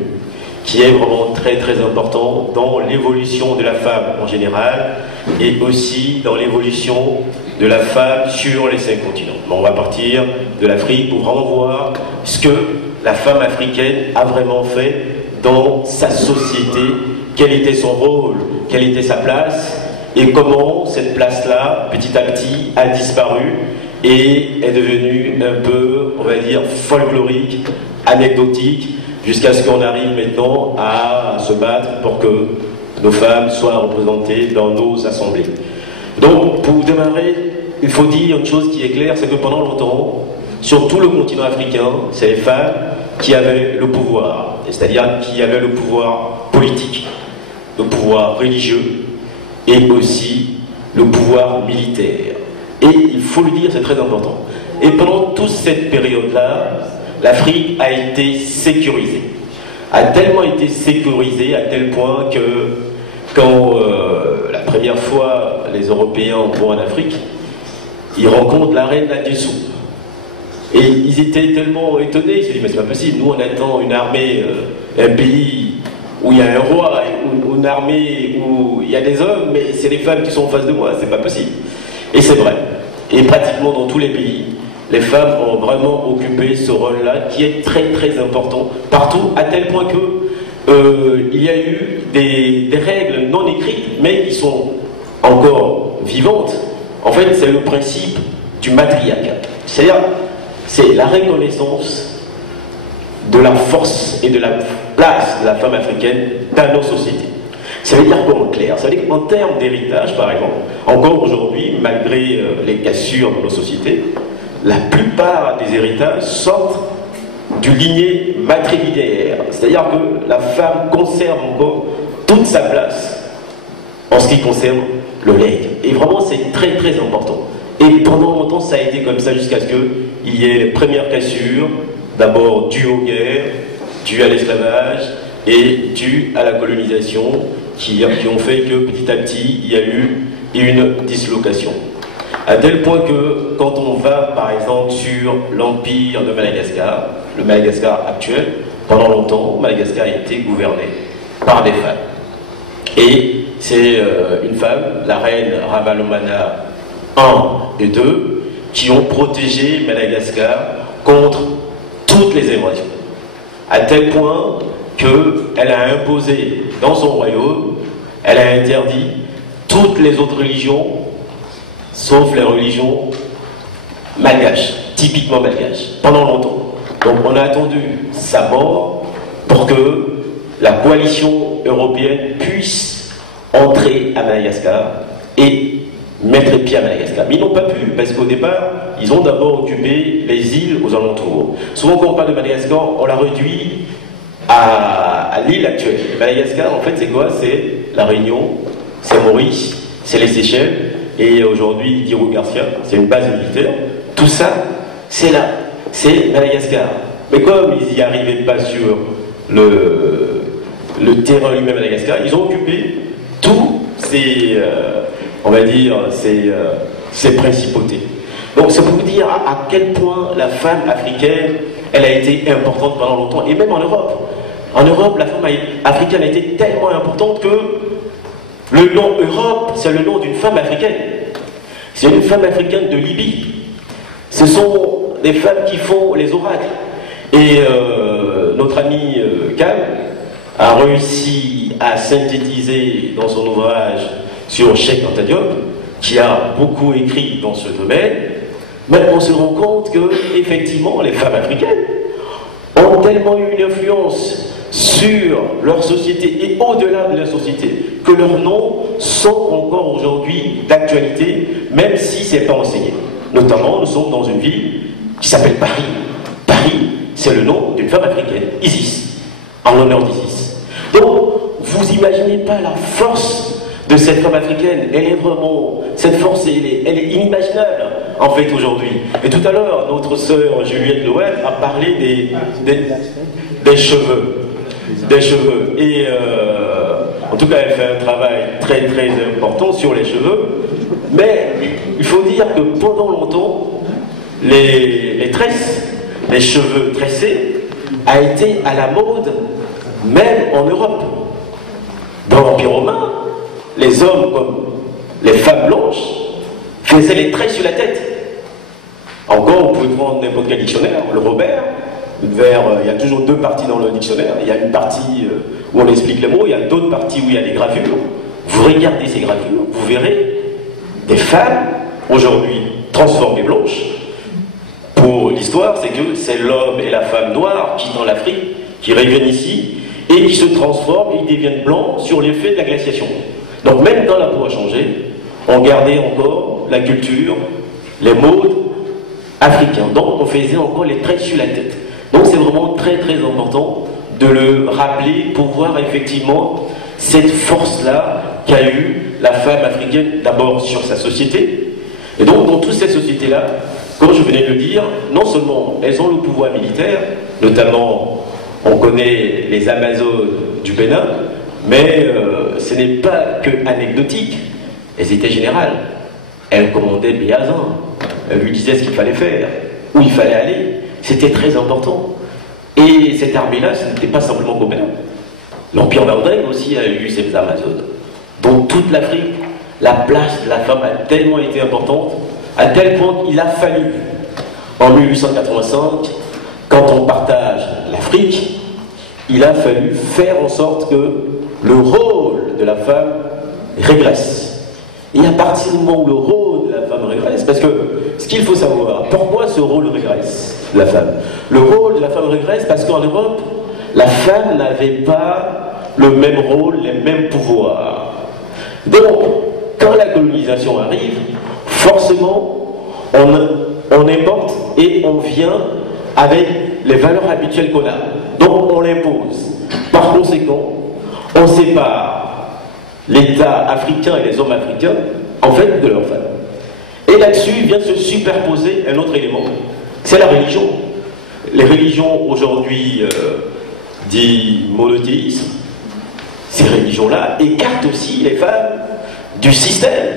qui est vraiment très très important dans l'évolution de la femme en général et aussi dans l'évolution de la femme sur les 5 continents. Bon, on va partir de l'Afrique pour vraiment voir ce que la femme africaine a vraiment fait dans sa société, quel était son rôle, quelle était sa place et comment cette place-là, petit à petit, a disparu et est devenue un peu, on va dire, folklorique, anecdotique, jusqu'à ce qu'on arrive maintenant à se battre pour que nos femmes soient représentées dans nos assemblées. Donc, pour démarrer, il faut dire une chose qui est claire, c'est que pendant longtemps, sur tout le continent africain, c'est les femmes qui avaient le pouvoir, c'est-à-dire qui avaient le pouvoir politique, le pouvoir religieux et aussi le pouvoir militaire. Et il faut le dire, c'est très important. Et pendant toute cette période-là, l'Afrique a été sécurisée. A tellement été sécurisée à tel point que quand la première fois les Européens vont en Afrique, ils rencontrent la reine Nadiessou. Et ils étaient tellement étonnés, ils se disent mais c'est pas possible, nous on attend une armée, un pays où il y a un roi, ou une armée où il y a des hommes, mais c'est les femmes qui sont en face de moi, c'est pas possible. Et c'est vrai. Et pratiquement dans tous les pays, les femmes ont vraiment occupé ce rôle-là qui est très très important partout, à tel point que il y a eu des règles non écrites, mais qui sont encore vivantes. En fait, c'est le principe du matriarcat. C'est-à-dire, c'est la reconnaissance de la force et de la place de la femme africaine dans nos sociétés. Ça veut dire quoi en clair? Ça veut dire qu'en termes d'héritage, par exemple, encore aujourd'hui, malgré les cassures dans nos sociétés, la plupart des héritages sortent du lignée matrilinéaire. C'est-à-dire que la femme conserve encore toute sa place en ce qui concerne le legs. Et vraiment, c'est très très important. Et pendant longtemps, ça a été comme ça jusqu'à ce qu'il y ait les premières cassures, d'abord dues aux guerres, dues à l'esclavage et dues à la colonisation, qui ont fait que petit à petit, il y a eu une dislocation. À tel point que quand on va par exemple sur l'empire de Madagascar, le Madagascar actuel, pendant longtemps, Madagascar a été gouverné par des femmes. Et c'est une femme, la reine Ravalomanana I et II, qui ont protégé Madagascar contre toutes les invasions. À tel point qu'elle a imposé dans son royaume, elle a interdit toutes les autres religions, sauf les religions malgaches, typiquement malgaches, pendant longtemps. Donc on a attendu sa mort pour que la coalition européenne puisse entrer à Madagascar et mettre les pieds à Madagascar. Mais ils n'ont pas pu, parce qu'au départ, ils ont d'abord occupé les îles aux alentours. Souvent quand on parle de Madagascar, on la réduit à l'île actuelle. Madagascar, en fait, c'est quoi? C'est la Réunion, c'est Maurice, c'est les Seychelles, et aujourd'hui, Diro Garcia, c'est une base militaire. Tout ça, c'est là, c'est Madagascar. Mais comme ils n'y arrivaient pas sur le terrain lui-même Madagascar, ils ont occupé tous ces, on va dire, ces principautés. Donc c'est pour vous dire à quel point la femme africaine, elle a été importante pendant longtemps, et même en Europe. En Europe, la femme africaine a été tellement importante que le nom Europe, c'est le nom d'une femme africaine. C'est une femme africaine de Libye. Ce sont des femmes qui font les oracles. Et notre ami Cam a réussi à synthétiser dans son ouvrage sur Cheikh Anta Diop, qui a beaucoup écrit dans ce domaine. Maintenant, on se rend compte que, effectivement, les femmes africaines ont tellement eu une influence sur leur société et au-delà de la société, que leurs noms sont encore aujourd'hui d'actualité, même si ce n'est pas enseigné. Notamment, nous sommes dans une ville qui s'appelle Paris. Paris, c'est le nom d'une femme africaine, Isis, en l'honneur d'Isis. Donc, vous imaginez pas la force de cette femme africaine. Elle est vraiment, cette force, elle est inimaginable, en fait, aujourd'hui. Et tout à l'heure, notre sœur Juliette Loeb a parlé des cheveux. Des cheveux. Et en tout cas, elle fait un travail très très important sur les cheveux. Mais il faut dire que pendant longtemps, les tresses, les cheveux tressés, a été à la mode, même en Europe. Dans l'Empire romain, les hommes comme les femmes blanches faisaient les traits sur la tête. Encore, vous pouvez prendre n'importe quel dictionnaire, le Robert. Il y a toujours deux parties dans le dictionnaire. Il y a une partie où on explique les mots, il y a d'autres parties où il y a des gravures. Vous regardez ces gravures, vous verrez des femmes, aujourd'hui transformées blanches. Pour l'histoire, c'est que c'est l'homme et la femme noire qui, dans l'Afrique, qui reviennent ici et qui se transforment et ils deviennent blancs sur l'effet de la glaciation. Donc même quand la peau a changé, on gardait encore la culture, les modes africains. Donc on faisait encore les traits sur la tête. Donc c'est vraiment très très important de le rappeler pour voir effectivement cette force-là qu'a eu la femme africaine d'abord sur sa société. Et donc dans toutes ces sociétés-là, comme je venais de le dire, non seulement elles ont le pouvoir militaire, notamment on connaît les Amazones du Bénin, mais ce n'est pas que anecdotique, elles étaient générales. Elles commandaient Béazin, elles lui disaient ce qu'il fallait faire, où il fallait aller. C'était très important. Et cette armée-là, ce n'était pas simplement qu'au Bénin. L'Empire mandingue aussi a eu ses Amazones. Dans toute l'Afrique, la place de la femme a tellement été importante, à tel point qu'il a fallu, en 1885, quand on partage l'Afrique, il a fallu faire en sorte que le rôle de la femme régresse. Et à partir du moment où le rôle de la femme régresse, parce que ce qu'il faut savoir, pourquoi ce rôle régresse de la femme? Le rôle de la femme régresse parce qu'en Europe, la femme n'avait pas le même rôle, les mêmes pouvoirs. Donc, quand la colonisation arrive, forcément, on importe et on vient avec les valeurs habituelles qu'on a. Donc, on l'impose. Par conséquent, on sépare l'État africain et les hommes africains, en fait, de leurs femmes. Et là-dessus, vient se superposer un autre élément, c'est la religion. Les religions aujourd'hui dites monothéistes, ces religions-là écartent aussi les femmes du système,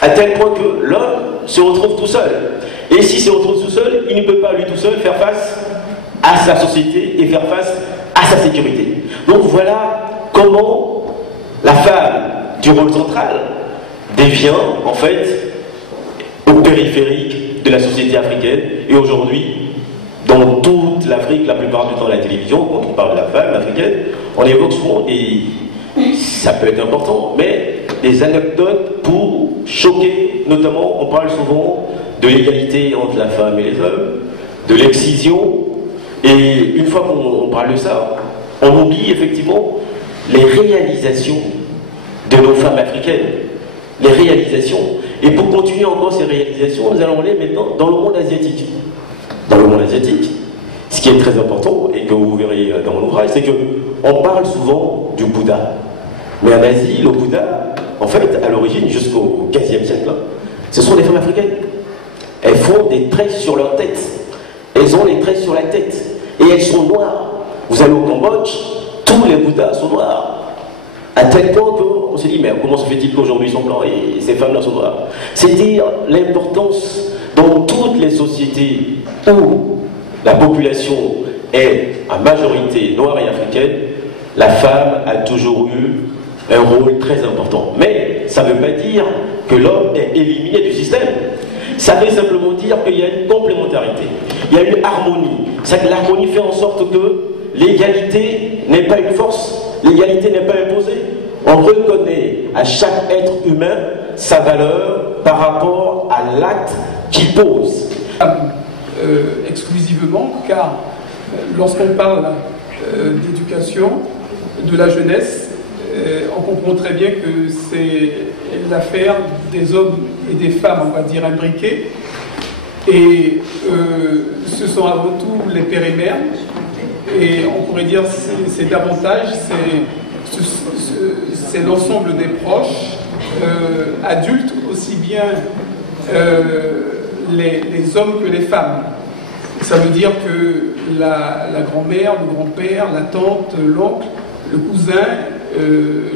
à tel point que l'homme se retrouve tout seul. Et s'il se retrouve tout seul, il ne peut pas lui tout seul faire face à sa société et faire face à sa sécurité. Donc voilà comment la femme du rôle central devient en fait au périphérique de la société africaine. Et aujourd'hui, dans toute l'Afrique, la plupart du temps à la télévision, quand on parle de la femme africaine, on évoque souvent, et ça peut être important, mais des anecdotes pour choquer. Notamment, on parle souvent de l'égalité entre la femme et les hommes, de l'excision, et une fois qu'on parle de ça, on oublie effectivement les réalisations de nos femmes africaines. Les réalisations. Et pour continuer encore ces réalisations, nous allons aller maintenant dans le monde asiatique. Dans le monde asiatique, ce qui est très important, et que vous verrez dans mon ouvrage, c'est qu'on parle souvent du Bouddha. Mais en Asie, le Bouddha, en fait, à l'origine, jusqu'au XVe siècle, ce sont des femmes africaines. Elles font des traits sur leur tête. Elles ont les traits sur la tête. Et elles sont noires. Vous allez au Cambodge, tous les Bouddhas sont noirs. À tel point qu'on se dit, mais comment se fait-il qu'aujourd'hui ils sont blancs et ces femmes-là sont noires? C'est dire l'importance dans toutes les sociétés où la population est à majorité noire et africaine, la femme a toujours eu un rôle très important. Mais ça ne veut pas dire que l'homme est éliminé du système. Ça veut simplement dire qu'il y a une complémentarité, il y a une harmonie. L'harmonie fait en sorte que l'égalité n'est pas une force, l'égalité n'est pas imposée. On reconnaît à chaque être humain sa valeur par rapport à l'acte qu'il pose. Exclusivement, car lorsqu'on parle d'éducation de la jeunesse, on comprend très bien que c'est l'affaire des hommes et des femmes, on va dire, imbriqués. Et ce sont avant tout les pères et mères. Et on pourrait dire que c'est davantage, c'est l'ensemble des proches, adultes aussi bien les hommes que les femmes. Ça veut dire que la grand-mère, le grand-père, la tante, l'oncle, le cousin,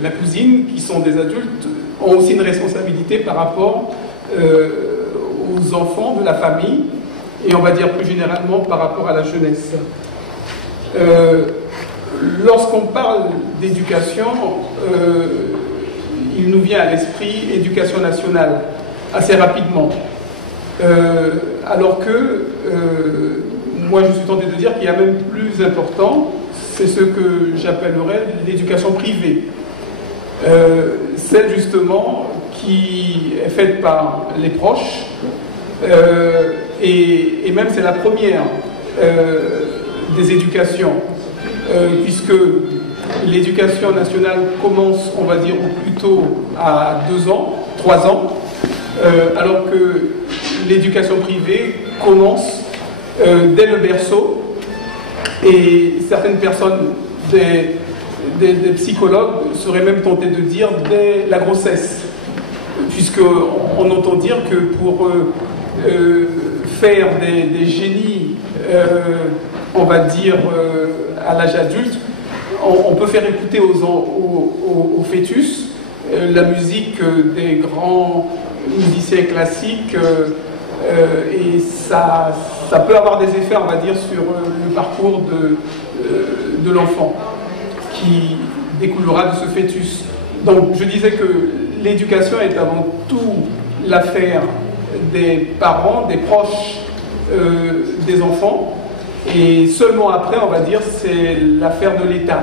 la cousine, qui sont des adultes, ont aussi une responsabilité par rapport aux enfants de la famille, et on va dire plus généralement par rapport à la jeunesse. Lorsqu'on parle d'éducation, il nous vient à l'esprit éducation nationale, assez rapidement. Alors que, moi je suis tenté de dire qu'il y a même plus important, c'est ce que j'appellerais l'éducation privée. Celle justement qui est faite par les proches, et même c'est la première des éducations, puisque l'éducation nationale commence, on va dire, au plus tôt à 2 ans, 3 ans, alors que l'éducation privée commence dès le berceau, et certaines personnes, des psychologues seraient même tentés de dire dès la grossesse, puisqu'on entend dire que pour faire des génies, on va dire, à l'âge adulte, on peut faire écouter au fœtus la musique des grands musiciens classiques, et ça peut avoir des effets, on va dire, sur le parcours de l'enfant qui découlera de ce fœtus. Donc je disais que l'éducation est avant tout l'affaire des parents, des proches des enfants, et seulement après, on va dire, c'est l'affaire de l'État.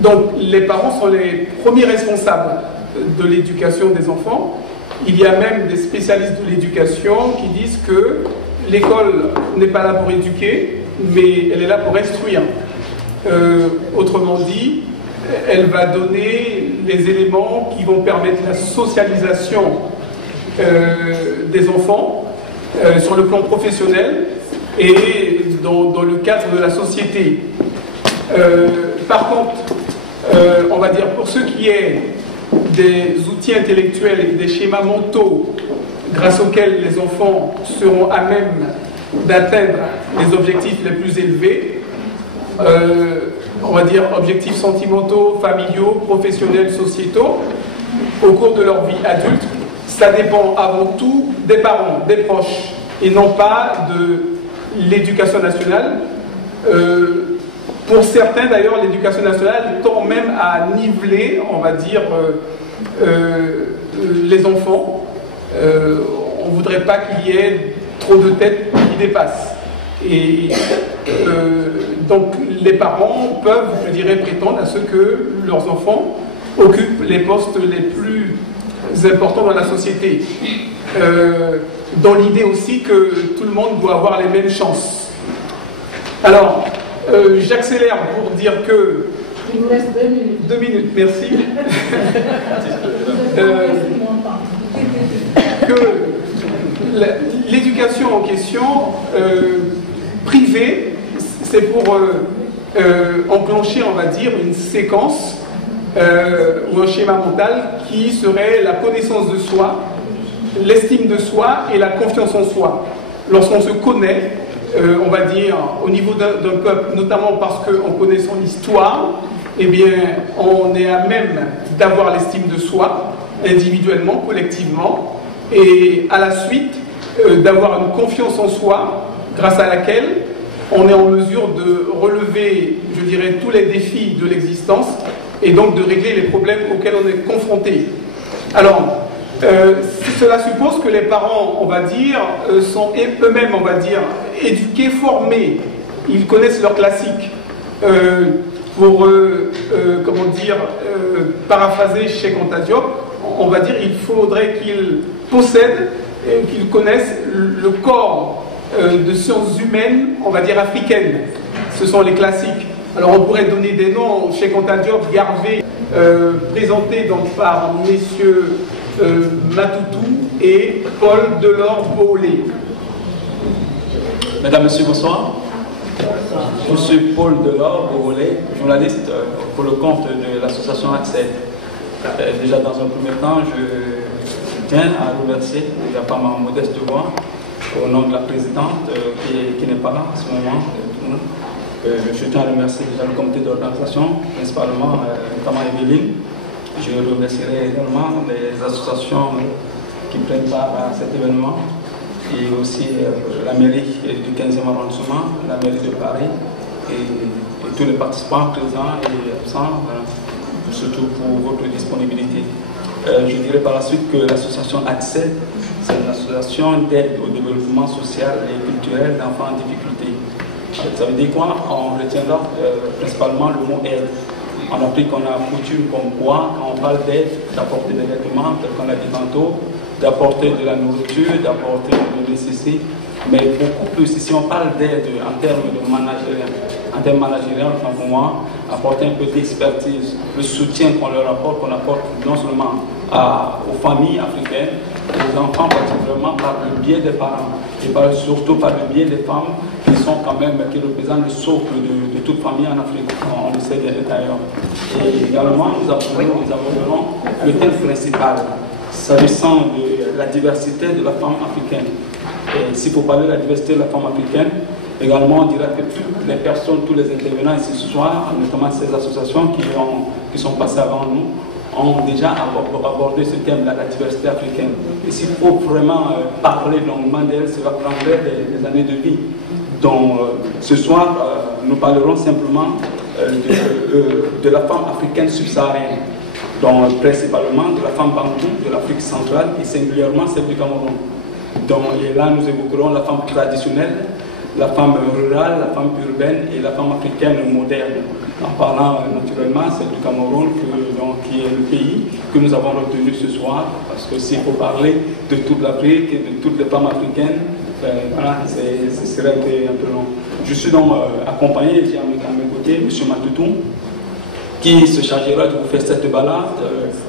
Donc les parents sont les premiers responsables de l'éducation des enfants. Il y a même des spécialistes de l'éducation qui disent que l'école n'est pas là pour éduquer, mais elle est là pour instruire. Autrement dit, elle va donner les éléments qui vont permettre la socialisation des enfants sur le plan professionnel et dans le cadre de la société. Par contre, on va dire, pour ce qui est des outils intellectuels et des schémas mentaux grâce auxquels les enfants seront à même d'atteindre les objectifs les plus élevés, on va dire objectifs sentimentaux, familiaux, professionnels, sociétaux, au cours de leur vie adulte, ça dépend avant tout des parents, des proches, et non pas de l'éducation nationale. Pour certains, d'ailleurs, l'éducation nationale tend même à niveler, on va dire, les enfants. On ne voudrait pas qu'il y ait trop de têtes qui dépassent. Et donc, les parents peuvent, je dirais, prétendre à ce que leurs enfants occupent les postes les plus importants dans la société. Dans l'idée aussi que tout le monde doit avoir les mêmes chances. Alors, j'accélère pour dire que... Il nous reste 2 minutes. 2 minutes, merci. Que l'éducation en question privée, c'est pour enclencher, on va dire, une séquence ou un schéma mental qui serait la connaissance de soi, l'estime de soi et la confiance en soi. Lorsqu'on se connaît, on va dire, au niveau d'un peuple, notamment parce qu'on connaît son histoire, eh bien, on est à même d'avoir l'estime de soi, individuellement, collectivement, et à la suite, d'avoir une confiance en soi, grâce à laquelle on est en mesure de relever, je dirais, tous les défis de l'existence, et donc de régler les problèmes auxquels on est confronté. Alors, cela suppose que les parents, on va dire, sont eux-mêmes, on va dire, éduqués, formés. Ils connaissent leurs classiques. Pour, comment dire, paraphraser Cheikh Anta Diop, on va dire il faudrait qu'ils possèdent, qu'ils connaissent le corps de sciences humaines, on va dire africaines. Ce sont les classiques. Alors on pourrait donner des noms, Cheikh Anta Diop, Garvey, présenté donc par messieurs Matoutou et Paul Delors-Beaulé. Mesdames, Messieurs, bonsoir. Je suis Paul Delors-Beaulé, journaliste pour le compte de l'association Accès. Déjà dans un premier temps, je tiens à remercier, déjà par ma modeste voix, au nom de la présidente qui n'est pas là en ce moment. Je tiens à remercier déjà le comité d'organisation, principalement, notamment Evelyne. Je remercierai également les associations qui prennent part à cet événement et aussi la mairie du 15e arrondissement, la mairie de Paris et tous les participants présents et absents, surtout pour votre disponibilité. Je dirais par la suite que l'association Accès, c'est une association d'aide au développement social et culturel d'enfants en difficulté. Ça veut dire quoi? On retiendra principalement le mot aide. En Afrique, on a coutume comme quoi, quand on parle d'aide, d'apporter des vêtements, tel qu'on l'a dit tantôt, d'apporter de la nourriture, d'apporter de nécessités, mais beaucoup plus, si on parle d'aide en termes de managérial, enfin pour moi, apporter un peu d'expertise, le soutien qu'on leur apporte, qu'on apporte non seulement aux familles africaines, aux enfants particulièrement par le biais des parents, et surtout par le biais des femmes qui sont quand même, qui représentent le socle de toute famille en Afrique, on le sait d'ailleurs. Et également, nous aborderons le thème principal, s'agissant de la diversité de la femme africaine. Et s'il faut parler de la diversité de la femme africaine, également on dira que toutes les personnes, tous les intervenants ici ce soir, notamment ces associations qui sont passées avant nous, ont déjà abordé ce thème, la diversité africaine. Et s'il faut vraiment parler longuement d'elle, cela prendrait des années de vie. Donc ce soir, nous parlerons simplement de la femme africaine subsaharienne, donc principalement de la femme bantou de l'Afrique centrale et singulièrement celle du Cameroun. Donc, et là, nous évoquerons la femme traditionnelle, la femme rurale, la femme urbaine et la femme africaine moderne. En parlant naturellement, c'est du Cameroun qui est le pays que nous avons retenu ce soir, parce que s'il faut parler de toute l'Afrique et de toutes les femmes africaines, voilà, ce serait un peu long. Je suis donc accompagné, j'ai à mes côtés M. Matoutou, qui se chargera de vous faire cette balade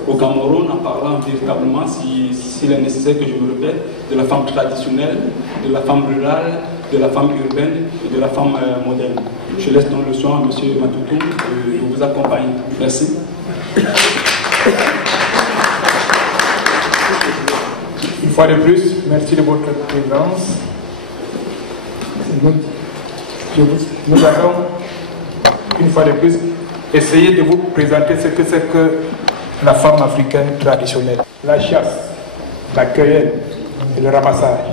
au Cameroun en parlant véritablement, s'il est nécessaire que je me répète, de la femme traditionnelle, de la femme rurale, de la femme urbaine et de la femme moderne. Je laisse donc le soin à M. Matoutou de vous accompagner. Merci. Une fois de plus, merci de votre présence. Nous allons, une fois de plus, essayer de vous présenter ce que c'est que la femme africaine traditionnelle. La chasse, la cueillette et le ramassage.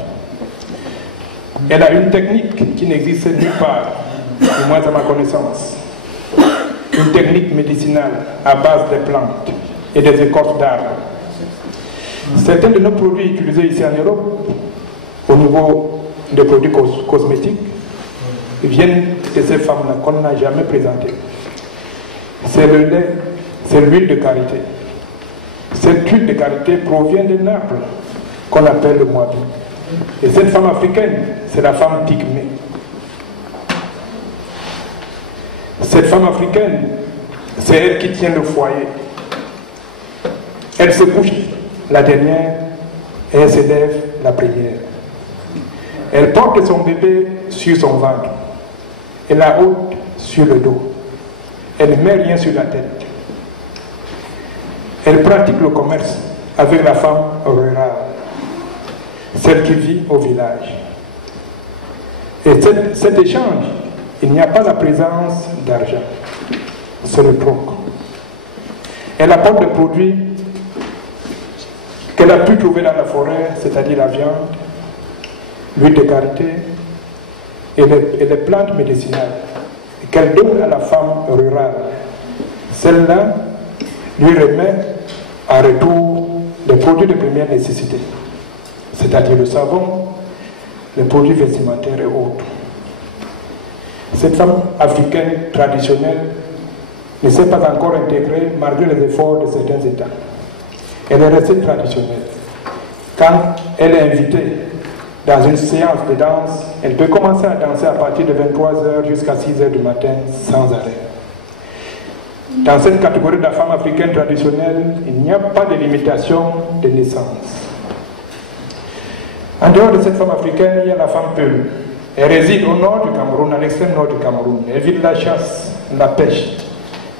Elle a une technique qui n'existe nulle part, du moins à ma connaissance. Une technique médicinale à base des plantes et des écorces d'arbres. Certains de nos produits utilisés ici en Europe, au niveau des produits cosmétiques, viennent de ces femmes-là qu'on n'a jamais présentées. C'est le lait, c'est l'huile de karité. Cette huile de karité provient d'un arbre qu'on appelle le moabi. Et cette femme africaine, c'est la femme pygmée. Cette femme africaine, c'est elle qui tient le foyer. Elle se couche la dernière et elle se lève la première. Elle porte son bébé sur son ventre et la ôte sur le dos. Elle ne met rien sur la tête. Elle pratique le commerce avec la femme rurale, celle qui vit au village. Et cet échange, il n'y a pas la présence d'argent, c'est le troc. Elle apporte des produits qu'elle a pu trouver dans la forêt, c'est-à-dire la viande, l'huile de karité et les plantes médicinales qu'elle donne à la femme rurale. Celle-là lui remet en retour des produits de première nécessité, c'est-à-dire le savon, les produits vestimentaires et autres. Cette femme africaine traditionnelle ne s'est pas encore intégrée malgré les efforts de certains États. Elle est restée traditionnelle. Quand elle est invitée dans une séance de danse, elle peut commencer à danser à partir de 23h jusqu'à 6h du matin sans arrêt. Dans cette catégorie de la femme africaine traditionnelle, il n'y a pas de limitation de naissance. En dehors de cette femme africaine, il y a la femme Peul. Elle réside au nord du Cameroun, à l'extrême nord du Cameroun. Elle vit de la chasse, de la pêche.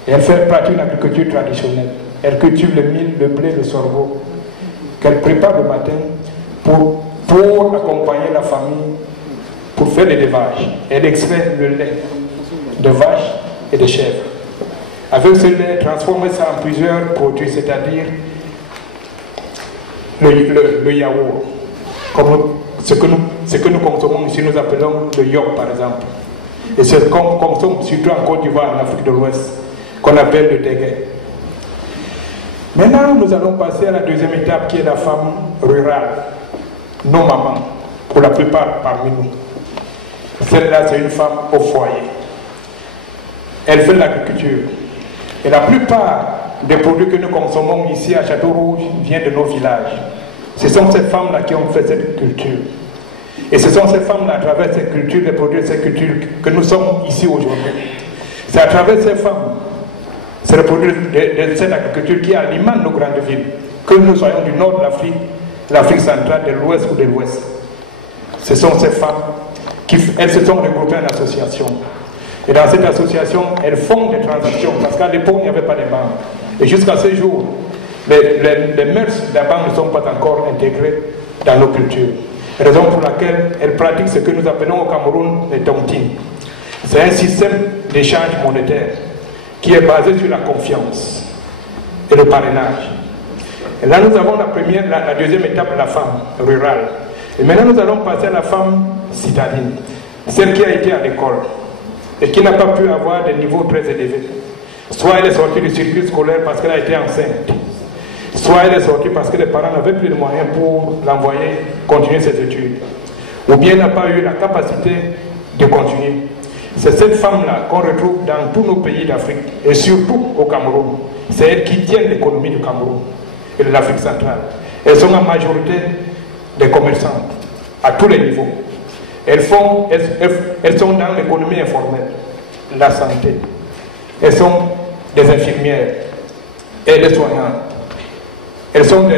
Et elle fait pratique une agriculture traditionnelle. Elle cultive le mil, le blé, le sorgho, qu'elle prépare le matin pour accompagner la famille, pour faire l'élevage. Elle extrait le lait de vaches et de chèvres. Avec ce lait, transformer ça en plusieurs produits, c'est-à-dire le yaourt, comme ce que nous consommons ici, nous appelons le yop par exemple. Et ce qu'on consomme surtout en Côte d'Ivoire, en Afrique de l'Ouest, qu'on appelle le déguet. Maintenant, nous allons passer à la deuxième étape qui est la femme rurale, nos mamans, pour la plupart parmi nous. Celle-là, c'est une femme au foyer. Elle fait de l'agriculture. Et la plupart des produits que nous consommons ici à Château-Rouge viennent de nos villages. Ce sont ces femmes-là qui ont fait cette culture. Et ce sont ces femmes-là, à travers cette culture, les produits de cette culture, que nous sommes ici aujourd'hui. C'est à travers ces femmes, c'est le produit de cette agriculture qui alimente nos grandes villes. Que nous soyons du nord de l'Afrique, l'Afrique centrale, de l'ouest ou de l'ouest. Ce sont ces femmes elles se sont regroupées en association. Et dans cette association, elles font des transactions, parce qu'à l'époque, il n'y avait pas de banque. Et jusqu'à ce jour, les mœurs de la banque ne sont pas encore intégrées dans nos cultures. Raison pour laquelle elles pratiquent ce que nous appelons au Cameroun les tontines. C'est un système d'échange monétaire qui est basé sur la confiance et le parrainage. Et là, nous avons la deuxième étape de la femme rurale. Et maintenant, nous allons passer à la femme citadine, celle qui a été à l'école et qui n'a pas pu avoir des niveaux très élevés. Soit elle est sortie du circuit scolaire parce qu'elle a été enceinte, soit elle est sortie parce que les parents n'avaient plus de moyens pour l'envoyer continuer ses études, ou bien n'a pas eu la capacité de continuer. C'est cette femme-là qu'on retrouve dans tous nos pays d'Afrique, et surtout au Cameroun. C'est elles qui tiennent l'économie du Cameroun et de l'Afrique centrale. Elles sont en majorité des commerçantes, à tous les niveaux. Elles sont dans l'économie informelle, la santé. Elles sont des infirmières et des soignantes. Elles sont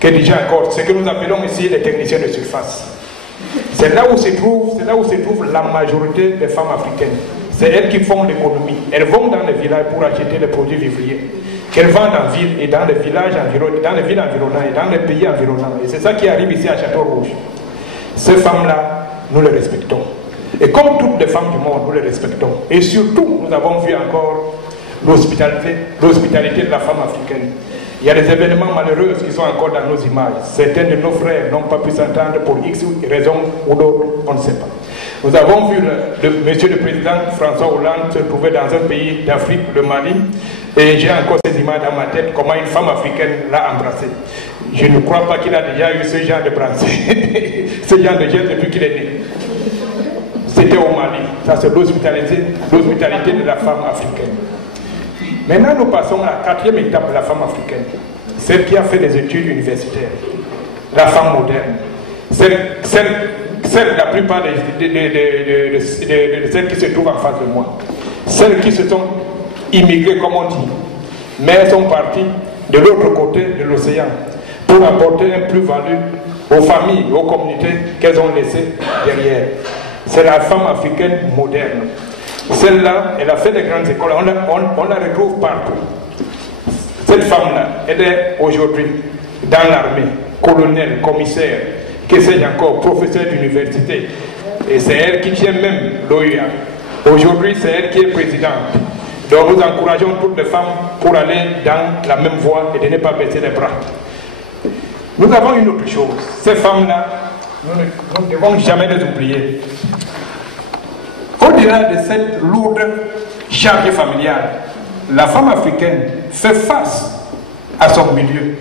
ce que nous appelons ici les techniciens de surface. C'est là où se trouve la majorité des femmes africaines. C'est elles qui font l'économie. Elles vont dans les villages pour acheter les produits vivriers qu'elles vendent en ville et dans les villages environnants, dans les villes environnantes et dans les pays environnants. Et c'est ça qui arrive ici à Château-Rouge. Ces femmes-là, nous les respectons. Et comme toutes les femmes du monde, nous les respectons. Et surtout, nous avons vu encore l'hospitalité de la femme africaine. Il y a des événements malheureux qui sont encore dans nos images. Certains de nos frères n'ont pas pu s'entendre pour X raisons ou d'autres, on ne sait pas. Nous avons vu monsieur le président François Hollande se trouver dans un pays d'Afrique, le Mali, et j'ai encore ces images dans ma tête, comment une femme africaine l'a embrassé. Je ne crois pas qu'il a déjà eu ce genre de bracelet, ce genre de geste depuis qu'il est né. C'était au Mali. Ça, c'est l'hospitalité de la femme africaine. Maintenant, nous passons à la quatrième étape de la femme africaine, celle qui a fait des études universitaires, la femme moderne, celle la plupart de celles qui se trouvent en face de moi, celles qui se sont immigrées, comme on dit, mais elles sont parties de l'autre côté de l'océan pour apporter un plus-value aux familles, aux communautés qu'elles ont laissées derrière. C'est la femme africaine moderne. Celle-là, elle a fait des grandes écoles, on la retrouve partout. Cette femme-là, elle est aujourd'hui dans l'armée, colonel, commissaire, que sais-je encore, professeur d'université. Et c'est elle qui tient même l'OUA. Aujourd'hui, c'est elle qui est présidente. Donc nous encourageons toutes les femmes pour aller dans la même voie et de ne pas baisser les bras. Nous avons une autre chose. Ces femmes-là, nous ne devons jamais les oublier. Au-delà de cette lourde charge familiale, la femme africaine fait face à son milieu.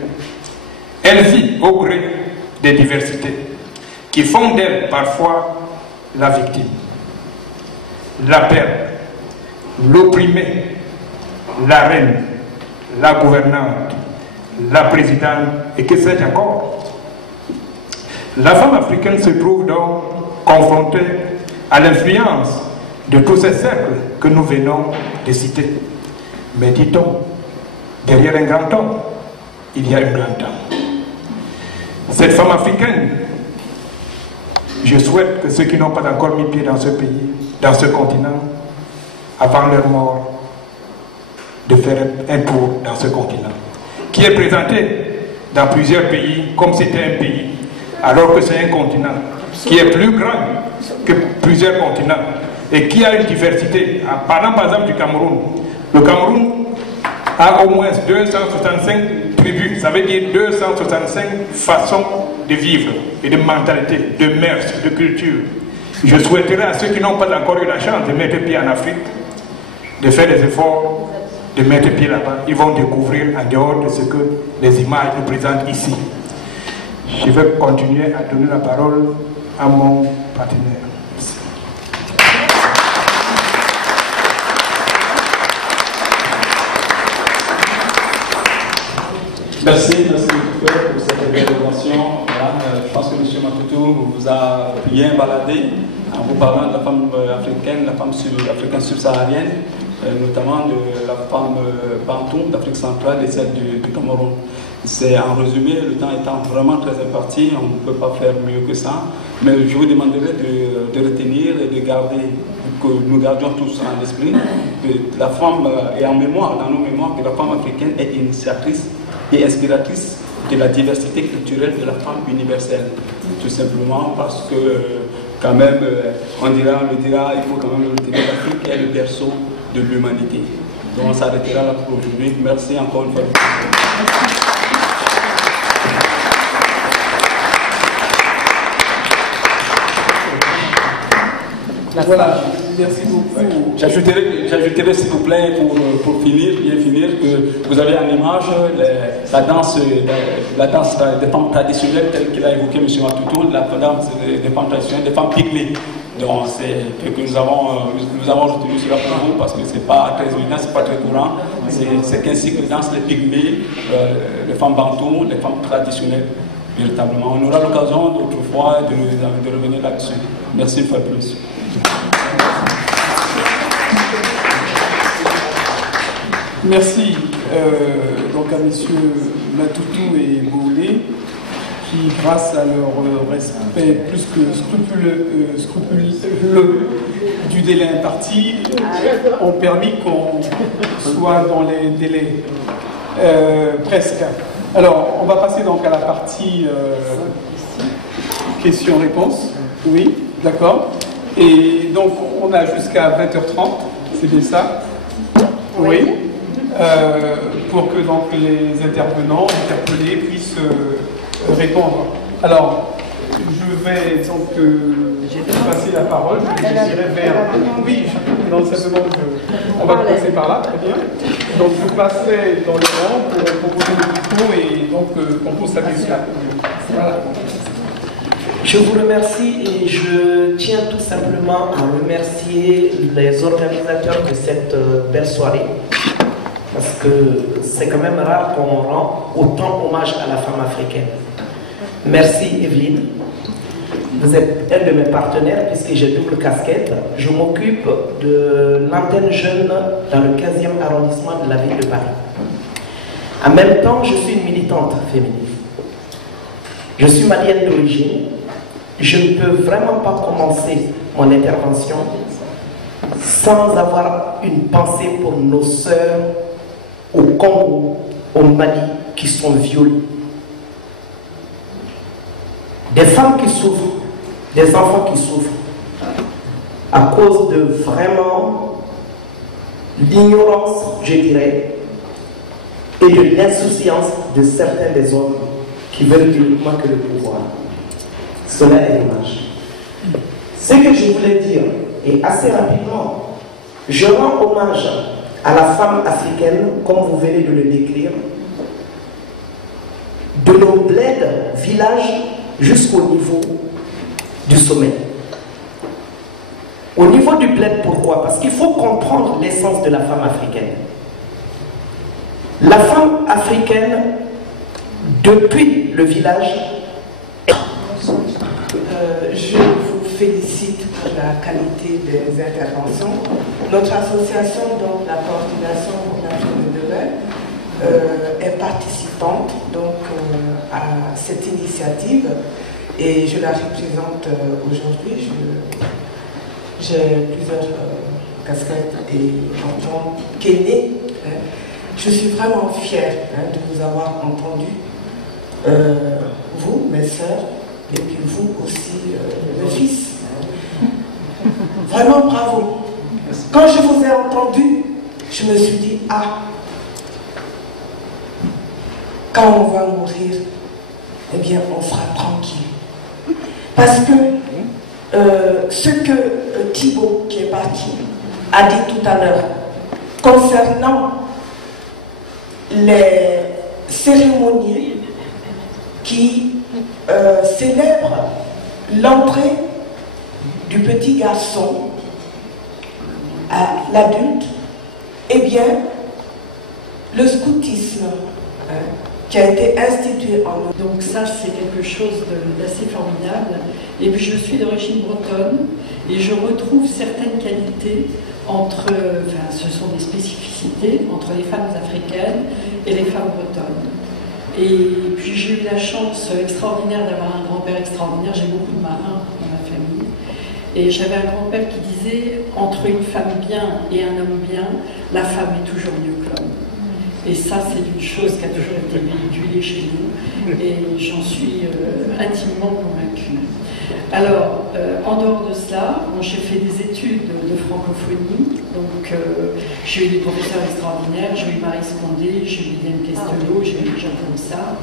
Elle vit au gré des diversités qui font d'elle parfois la victime, la perte, l'opprimée, la reine, la gouvernante, la présidente et que sais-je encore. La femme africaine se trouve donc confrontée à l'influence de tous ces cercles que nous venons de citer. Mais dit-on, derrière un grand homme, il y a une grande dame. Cette femme africaine, je souhaite que ceux qui n'ont pas encore mis pied dans ce pays, dans ce continent, avant leur mort, de faire un tour dans ce continent, qui est présenté dans plusieurs pays comme si c'était un pays, alors que c'est un continent qui est plus grand que plusieurs continents et qui a une diversité. Parlant par exemple du Cameroun, le Cameroun a au moins 265 tribus, ça veut dire 265 façons de vivre et de mentalité, de mœurs, de culture. Je souhaiterais à ceux qui n'ont pas encore eu la chance de mettre pied en Afrique, de faire des efforts, de mettre pied là-bas. Ils vont découvrir en dehors de ce que les images nous présentent ici. Je vais continuer à donner la parole à mon partenaire. Merci pour cette intervention. Voilà, je pense que M. Matoutou vous a bien baladé en vous parlant de la femme africaine, la femme africaine subsaharienne, notamment de la femme bantoum d'Afrique centrale et celle du Cameroun. C'est en résumé, le temps étant vraiment très imparti, on ne peut pas faire mieux que ça, mais je vous demanderai de retenir et de garder, que nous gardions tous en esprit, que la femme est en mémoire, dans nos mémoires, que la femme africaine est initiatrice et inspiratrice de la diversité culturelle de la femme universelle. Tout simplement parce que, quand même, on le dira, il faut quand même le retenir, l'Afrique est le berceau de l'humanité. Donc on s'arrêtera là pour aujourd'hui. Merci encore une fois. Voilà, merci beaucoup. J'ajouterai s'il vous plaît, pour finir, bien finir, que vous avez en image la danse des femmes traditionnelles telle qu'il a évoqué M. Matoutou, la danse des femmes traditionnelles, des femmes pygmées. Donc c'est que nous avons retenu cela pour vous parce que c'est pas très évident, c'est pas très courant. C'est qu'ainsi que dansent les pygmées, les femmes bantoum, les femmes traditionnelles, véritablement. On aura l'occasion d'autres fois de revenir là-dessus. Merci une fois de plus. Merci donc à messieurs Matoutou et Boulé qui, grâce à leur respect plus que scrupuleux du délai imparti, ont permis qu'on soit dans les délais presque. Alors, on va passer donc à la partie questions-réponses. Oui, d'accord. Et donc, on a jusqu'à 20h30, c'est bien ça? Oui. Pour que donc les intervenants, interpellés, puissent répondre. Alors, je vais donc passer la parole. Je dirais vers... Oui, non, simplement, on va commencer par là, très bien. Donc, je passerai dans le rang pour proposer le micro et donc qu'on pose la question. Voilà. Je vous remercie et je tiens tout simplement à remercier les organisateurs de cette belle soirée parce que c'est quand même rare qu'on rend autant hommage à la femme africaine. Merci Evelyne. Vous êtes un de mes partenaires puisque j'ai double casquette. Je m'occupe de l'antenne jeune dans le 15e arrondissement de la ville de Paris. En même temps, je suis une militante féminine. Je suis malienne d'origine. Je ne peux vraiment pas commencer mon intervention sans avoir une pensée pour nos sœurs au Congo, au Mali, qui sont violées. Des femmes qui souffrent, des enfants qui souffrent, à cause de vraiment l'ignorance, je dirais, et de l'insouciance de certains des hommes qui veulent uniquement que le pouvoir. Cela est dommage. Ce que je voulais dire, et assez rapidement, je rends hommage à la femme africaine, comme vous venez de le décrire, de nos bleds, villages, jusqu'au niveau du sommet. Au niveau du bled, pourquoi? Parce qu'il faut comprendre l'essence de la femme africaine. La femme africaine, depuis le village, Je vous félicite pour la qualité des interventions. Notre association, donc la coordination pour l'Afrique de demain, est participante donc, à cette initiative et je la représente aujourd'hui. J'ai plusieurs casquettes et en tant qu'aînée, je suis vraiment fière de vous avoir entendu, vous, mes sœurs, et puis vous aussi, le fils. Vraiment bravo. Quand je vous ai entendu, je me suis dit, ah, quand on va mourir, eh bien, on sera tranquille. Parce que ce que Thibaut, qui est parti, a dit tout à l'heure, concernant les cérémonies qui célèbrent l'entrée du petit garçon à l'adulte, eh bien, le scoutisme qui a été institué en nous. Donc ça, c'est quelque chose d'assez formidable. Et puis je suis d'origine bretonne et je retrouve certaines qualités entre, enfin, ce sont des spécificités entre les femmes africaines et les femmes bretonnes. Et puis j'ai eu la chance extraordinaire d'avoir un grand-père extraordinaire. J'ai beaucoup de marins dans ma famille. Et j'avais un grand-père qui disait, entre une femme bien et un homme bien, la femme est toujours mieux que l'homme. Et ça, c'est une chose qui a toujours été véhiculée chez nous, et j'en suis intimement convaincue. Alors, en dehors de cela, j'ai fait des études de francophonie, donc j'ai eu des professeurs extraordinaires, j'ai eu Marie Scondé, j'ai eu Hélène Castelot, j'ai eu des gens comme ça.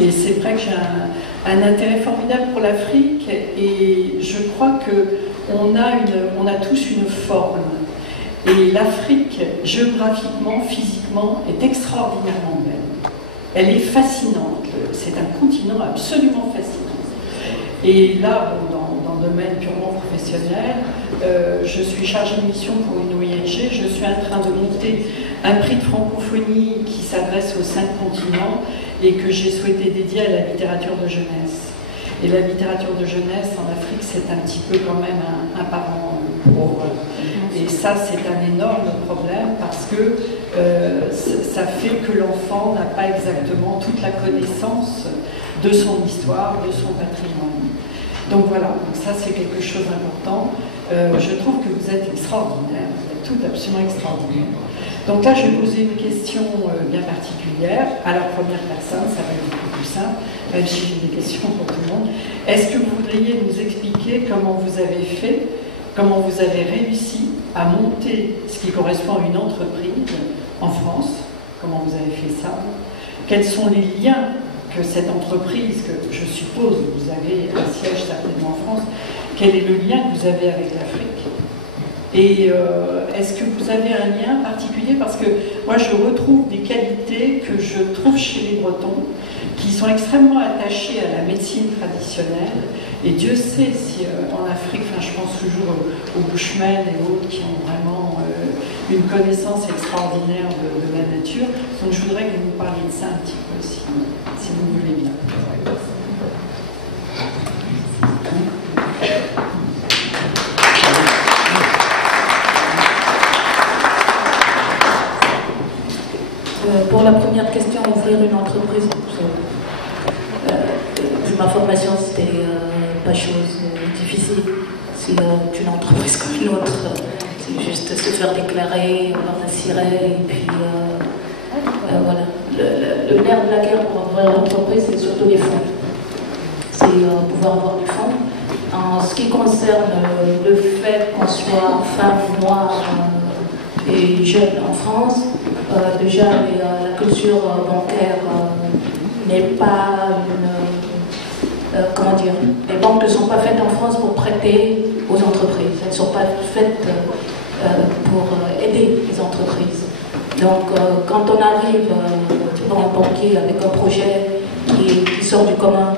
Et c'est vrai que j'ai un intérêt formidable pour l'Afrique, et je crois qu'on a tous une forme. Et l'Afrique, géographiquement, physiquement, est extraordinairement belle. Elle est fascinante. C'est un continent absolument fascinant. Et là, dans le domaine purement professionnel, je suis chargée de mission pour une ONG. Je suis en train de monter un prix de francophonie qui s'adresse aux 5 continents et que j'ai souhaité dédier à la littérature de jeunesse. Et la littérature de jeunesse en Afrique, c'est un petit peu quand même un parent pauvre. Et ça, c'est un énorme problème parce que ça fait que l'enfant n'a pas exactement toute la connaissance de son histoire, de son patrimoine. Donc voilà, donc ça c'est quelque chose d'important. Je trouve que vous êtes extraordinaire, vous êtes toutes absolument extraordinaire. Donc là, je vais poser une question bien particulière à la première personne, ça va être beaucoup plus simple, même si j'ai des questions pour tout le monde. Est-ce que vous voudriez nous expliquer comment vous avez fait, comment vous avez réussi à monter ce qui correspond à une entreprise en France, comment vous avez fait ça, quels sont les liens que cette entreprise, que je suppose vous avez un siège certainement en France, quel est le lien que vous avez avec l'Afrique? Et est-ce que vous avez un lien particulier? Parce que moi je retrouve des qualités que je trouve chez les Bretons, qui sont extrêmement attachés à la médecine traditionnelle. Et Dieu sait si en Afrique, je pense toujours aux Bushmen et autres qui ont vraiment une connaissance extraordinaire de la nature. Donc je voudrais que vous nous parliez de ça un petit peu, si vous voulez bien. Pour la première question, ouvrir une entreprise, ma formation c'était pas chose difficile. C'est une entreprise comme une autre. C'est juste se faire déclarer, avoir un siret et puis voilà. Le nerf de la guerre pour ouvrir l'entreprise, c'est surtout les fonds. C'est pouvoir avoir du fonds. En ce qui concerne le fait qu'on soit femme, noire et jeune en France, déjà la culture bancaire n'est pas une... comment dire, les banques ne sont pas faites en France pour prêter aux entreprises, elles ne sont pas faites pour aider les entreprises. Donc quand on arrive devant un banquier avec un projet qui sort du commun,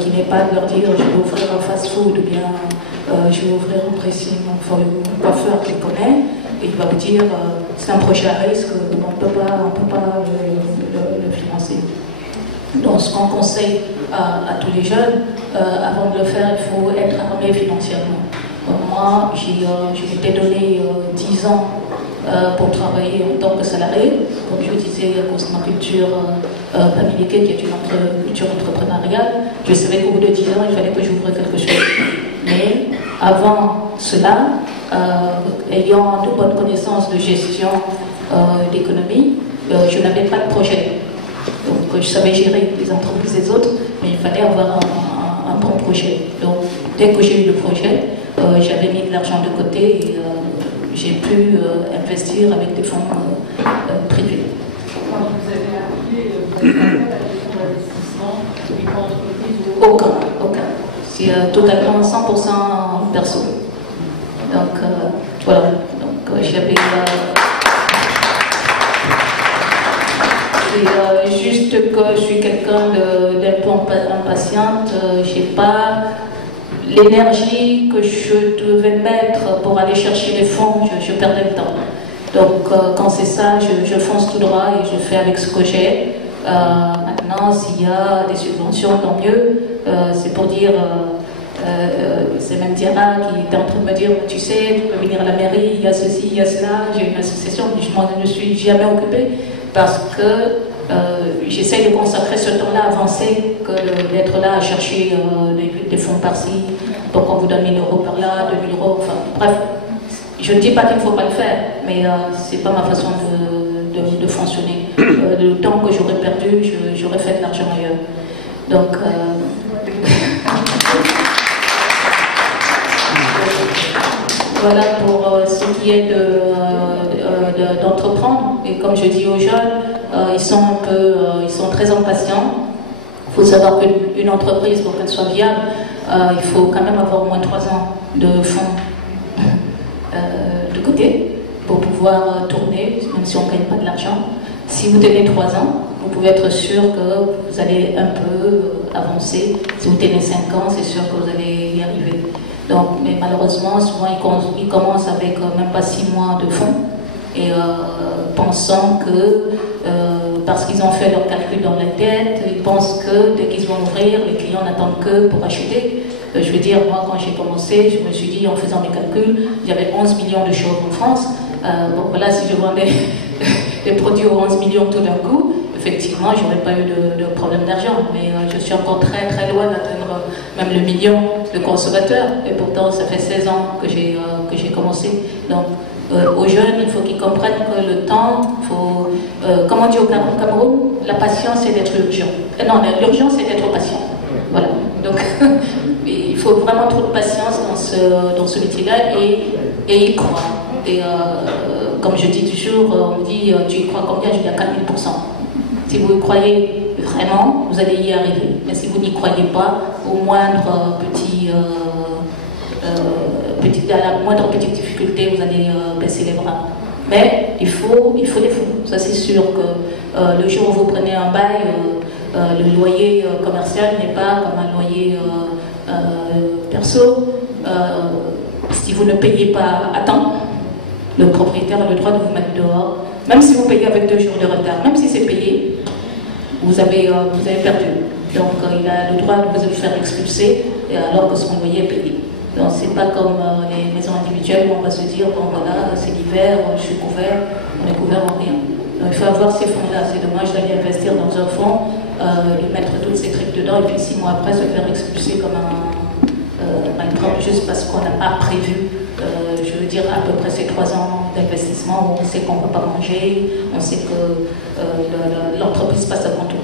qui n'est pas de leur dire je vais ouvrir un fast-food ou bien je vais ouvrir un pressing, enfin un coiffeur qu'il connaît, et il va vous dire c'est un projet à risque, on ne peut pas le financer. Donc ce qu'on conseille à tous les jeunes, avant de le faire, il faut être armé financièrement. Moi, je m'étais donné 10 ans pour travailler en tant que salarié. Comme je disais, à cause de ma culture pamiliquée, qui est une culture entrepreneuriale, je savais qu'au bout de 10 ans, il fallait que j'ouvre quelque chose. Mais avant cela, ayant de bonnes connaissances de gestion d'économie, je n'avais pas de projet. Donc je savais gérer les entreprises des autres, mais il fallait avoir un bon projet. Donc dès que j'ai eu le projet, j'avais mis de l'argent de côté et j'ai pu investir avec des fonds privés. Quand vous avez appelé, vous avez appelé à des fonds d'investissement, des entreprises ou... Aucun. C'est totalement 100% perso. Donc voilà. Donc j'avais... juste que je suis quelqu'un d'un peu impatiente, je n'ai pas l'énergie que je devais mettre pour aller chercher les fonds, je perdais le temps. Donc quand c'est ça, je fonce tout droit et je fais avec ce que j'ai. Maintenant, s'il y a des subventions, tant mieux. C'est pour dire, c'est même Diana qui était en train de me dire, tu sais, tu peux venir à la mairie, il y a ceci, il y a cela, j'ai une association, mais je m'en suis jamais occupée parce que j'essaie de consacrer ce temps-là à avancer que d'être là à chercher des fonds par-ci. Donc on vous donne 1 000 euros par là, 2 000 euros, enfin bref. Je ne dis pas qu'il ne faut pas le faire, mais c'est pas ma façon de fonctionner. Le temps que j'aurais perdu, j'aurais fait de l'argent ailleurs. Donc voilà pour ce qui est d'entreprendre. Et comme je dis aux jeunes, ils sont très impatients. Il faut savoir qu'une entreprise, pour qu'elle soit viable, il faut quand même avoir au moins 3 ans de fonds de côté pour pouvoir tourner, même si on ne gagne pas de l'argent. Si vous tenez 3 ans, vous pouvez être sûr que vous allez un peu avancer. Si vous tenez 5 ans, c'est sûr que vous allez y arriver. Donc, mais malheureusement, souvent ils commencent avec même pas 6 mois de fonds et pensant que parce qu'ils ont fait leur calcul dans la tête, ils pensent que dès qu'ils vont ouvrir, les clients n'attendent que pour acheter. Je veux dire, moi quand j'ai commencé, je me suis dit en faisant mes calculs, il y avait 11 millions de choses en France. Donc voilà, si je vendais des produits aux 11 millions tout d'un coup, effectivement, je n'aurais pas eu de problème d'argent. Mais je suis encore très très loin d'atteindre même le million de consommateurs. Et pourtant, ça fait 16 ans que j'ai commencé. Donc, aux jeunes, il faut qu'ils comprennent que le temps, comme on dit au Cameroun, la patience c'est d'être urgent. Non, l'urgence c'est d'être patient. Voilà. Donc, il faut vraiment trop de patience dans ce métier-là et y croire. Et comme je dis toujours, on me dit, tu y crois combien? Je dis à 4000%. Si vous y croyez vraiment, vous allez y arriver. Mais si vous n'y croyez pas, au moindre à la moindre petite difficulté, vous allez baisser les bras. Mais il faut des fonds. Ça c'est sûr que le jour où vous prenez un bail, le loyer commercial n'est pas comme un loyer perso. Si vous ne payez pas à temps, le propriétaire a le droit de vous mettre dehors. Même si vous payez avec 2 jours de retard, même si c'est payé, vous avez perdu. Donc il a le droit de vous faire expulser alors que son loyer est payé. Donc c'est pas comme les maisons individuelles où on va se dire, bon voilà, c'est l'hiver, je suis couvert, on est couvert en rien. Donc il faut avoir ces fonds-là. C'est dommage d'aller investir dans un fonds, lui mettre tous ces trucs dedans et puis 6 mois après se faire expulser comme un propre juste parce qu'on n'a pas prévu, je veux dire, à peu près ces 3 ans d'investissement où on sait qu'on ne va pas manger, on sait que l'entreprise passe avant tout.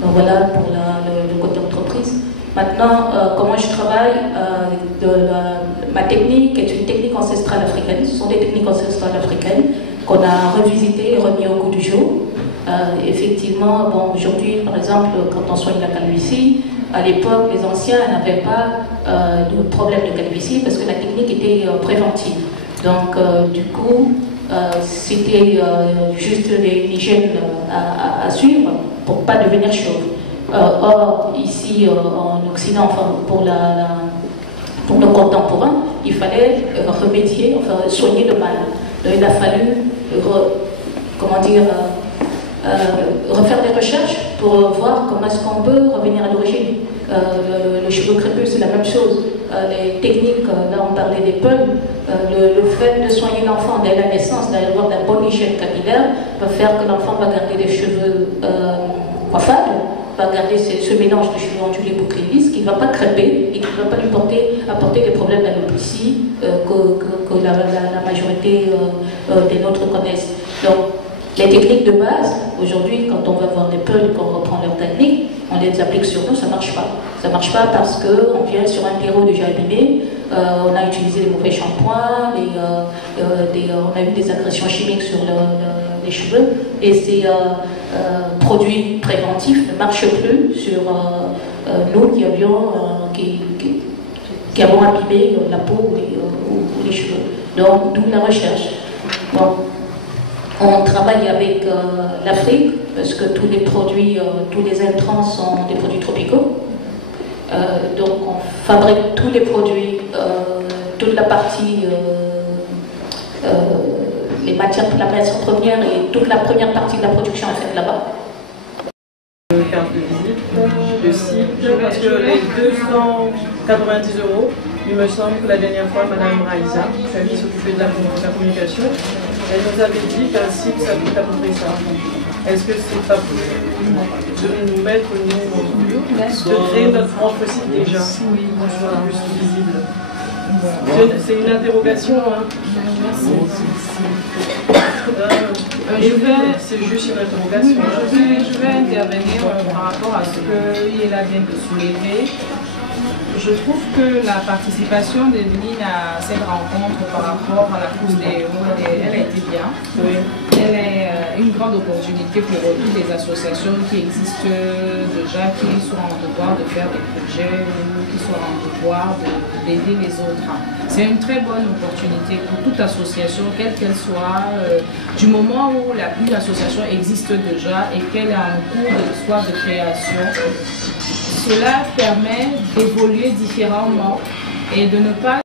Donc voilà pour le côté entreprise. Maintenant, comment je travaille, ma technique est une technique ancestrale africaine. Ce sont des techniques ancestrales africaines qu'on a revisitées et remis au goût du jour. Effectivement, bon, aujourd'hui, par exemple, quand on soigne la calvitie, à l'époque, les anciens n'avaient pas de problème de calvitie parce que la technique était préventive. Donc, du coup, c'était juste une hygiène à suivre pour ne pas devenir chauve. Or, ici en Occident, enfin, pour nos contemporains, il fallait remédier, enfin soigner le mal. Donc, il a fallu, comment dire, refaire des recherches pour voir comment est-ce qu'on peut revenir à l'origine. Le cheveu crépus, c'est la même chose. Les techniques, là on parlait des pulls, le fait de soigner l'enfant dès la naissance, d'avoir la bonne hygiène capillaire, va faire que l'enfant va garder des cheveux coiffables, va garder ce mélange de cheveux ondulés bouclés lisses qui ne va pas crêper et qui ne va pas lui apporter des problèmes d'alopécie que la majorité des nôtres connaissent. Donc, les techniques de base, aujourd'hui, quand on va voir des pulls et qu'on reprend leurs techniques, on les applique sur nous, ça ne marche pas. Ça ne marche pas parce qu'on vient sur un terreau déjà abîmé, on a utilisé des mauvais shampoings, on a eu des agressions chimiques sur les cheveux, et ces produits préventifs ne marchent plus sur nous qui avons abîmé la peau ou les cheveux. Donc, d'où la recherche. Bon. On travaille avec l'Afrique, parce que tous les produits, tous les intrants sont des produits tropicaux. Donc on fabrique tous les produits, toute la partie, la matière première et toute la première partie de la production est faite là-bas. Carte de visite, de site, parce que les 290 €, il me semble que la dernière fois, Mme Raïsa, qui s'occupait de la communication, elle nous avait dit qu'un site, ça coûte à peu près ça. Est-ce que c'est pas plus de nous mettre, de créer notre propre site déjà, pour soit plus visible? C'est une interrogation, hein. C'est juste une interrogation. Je vais intervenir par rapport à ce qu'il a bien soulevé. Je trouve que la participation d'Evelyne à cette rencontre par rapport à la course des héros, elle a été bien. Oui. Elle est une grande opportunité pour toutes les associations qui existent déjà, qui sont en devoir de faire des projets ou qui sont en devoir d'aider les autres. C'est une très bonne opportunité pour toute association, quelle qu'elle soit, du moment où une association existe déjà et qu'elle est en cours de création. Cela permet d'évoluer différemment et de ne pas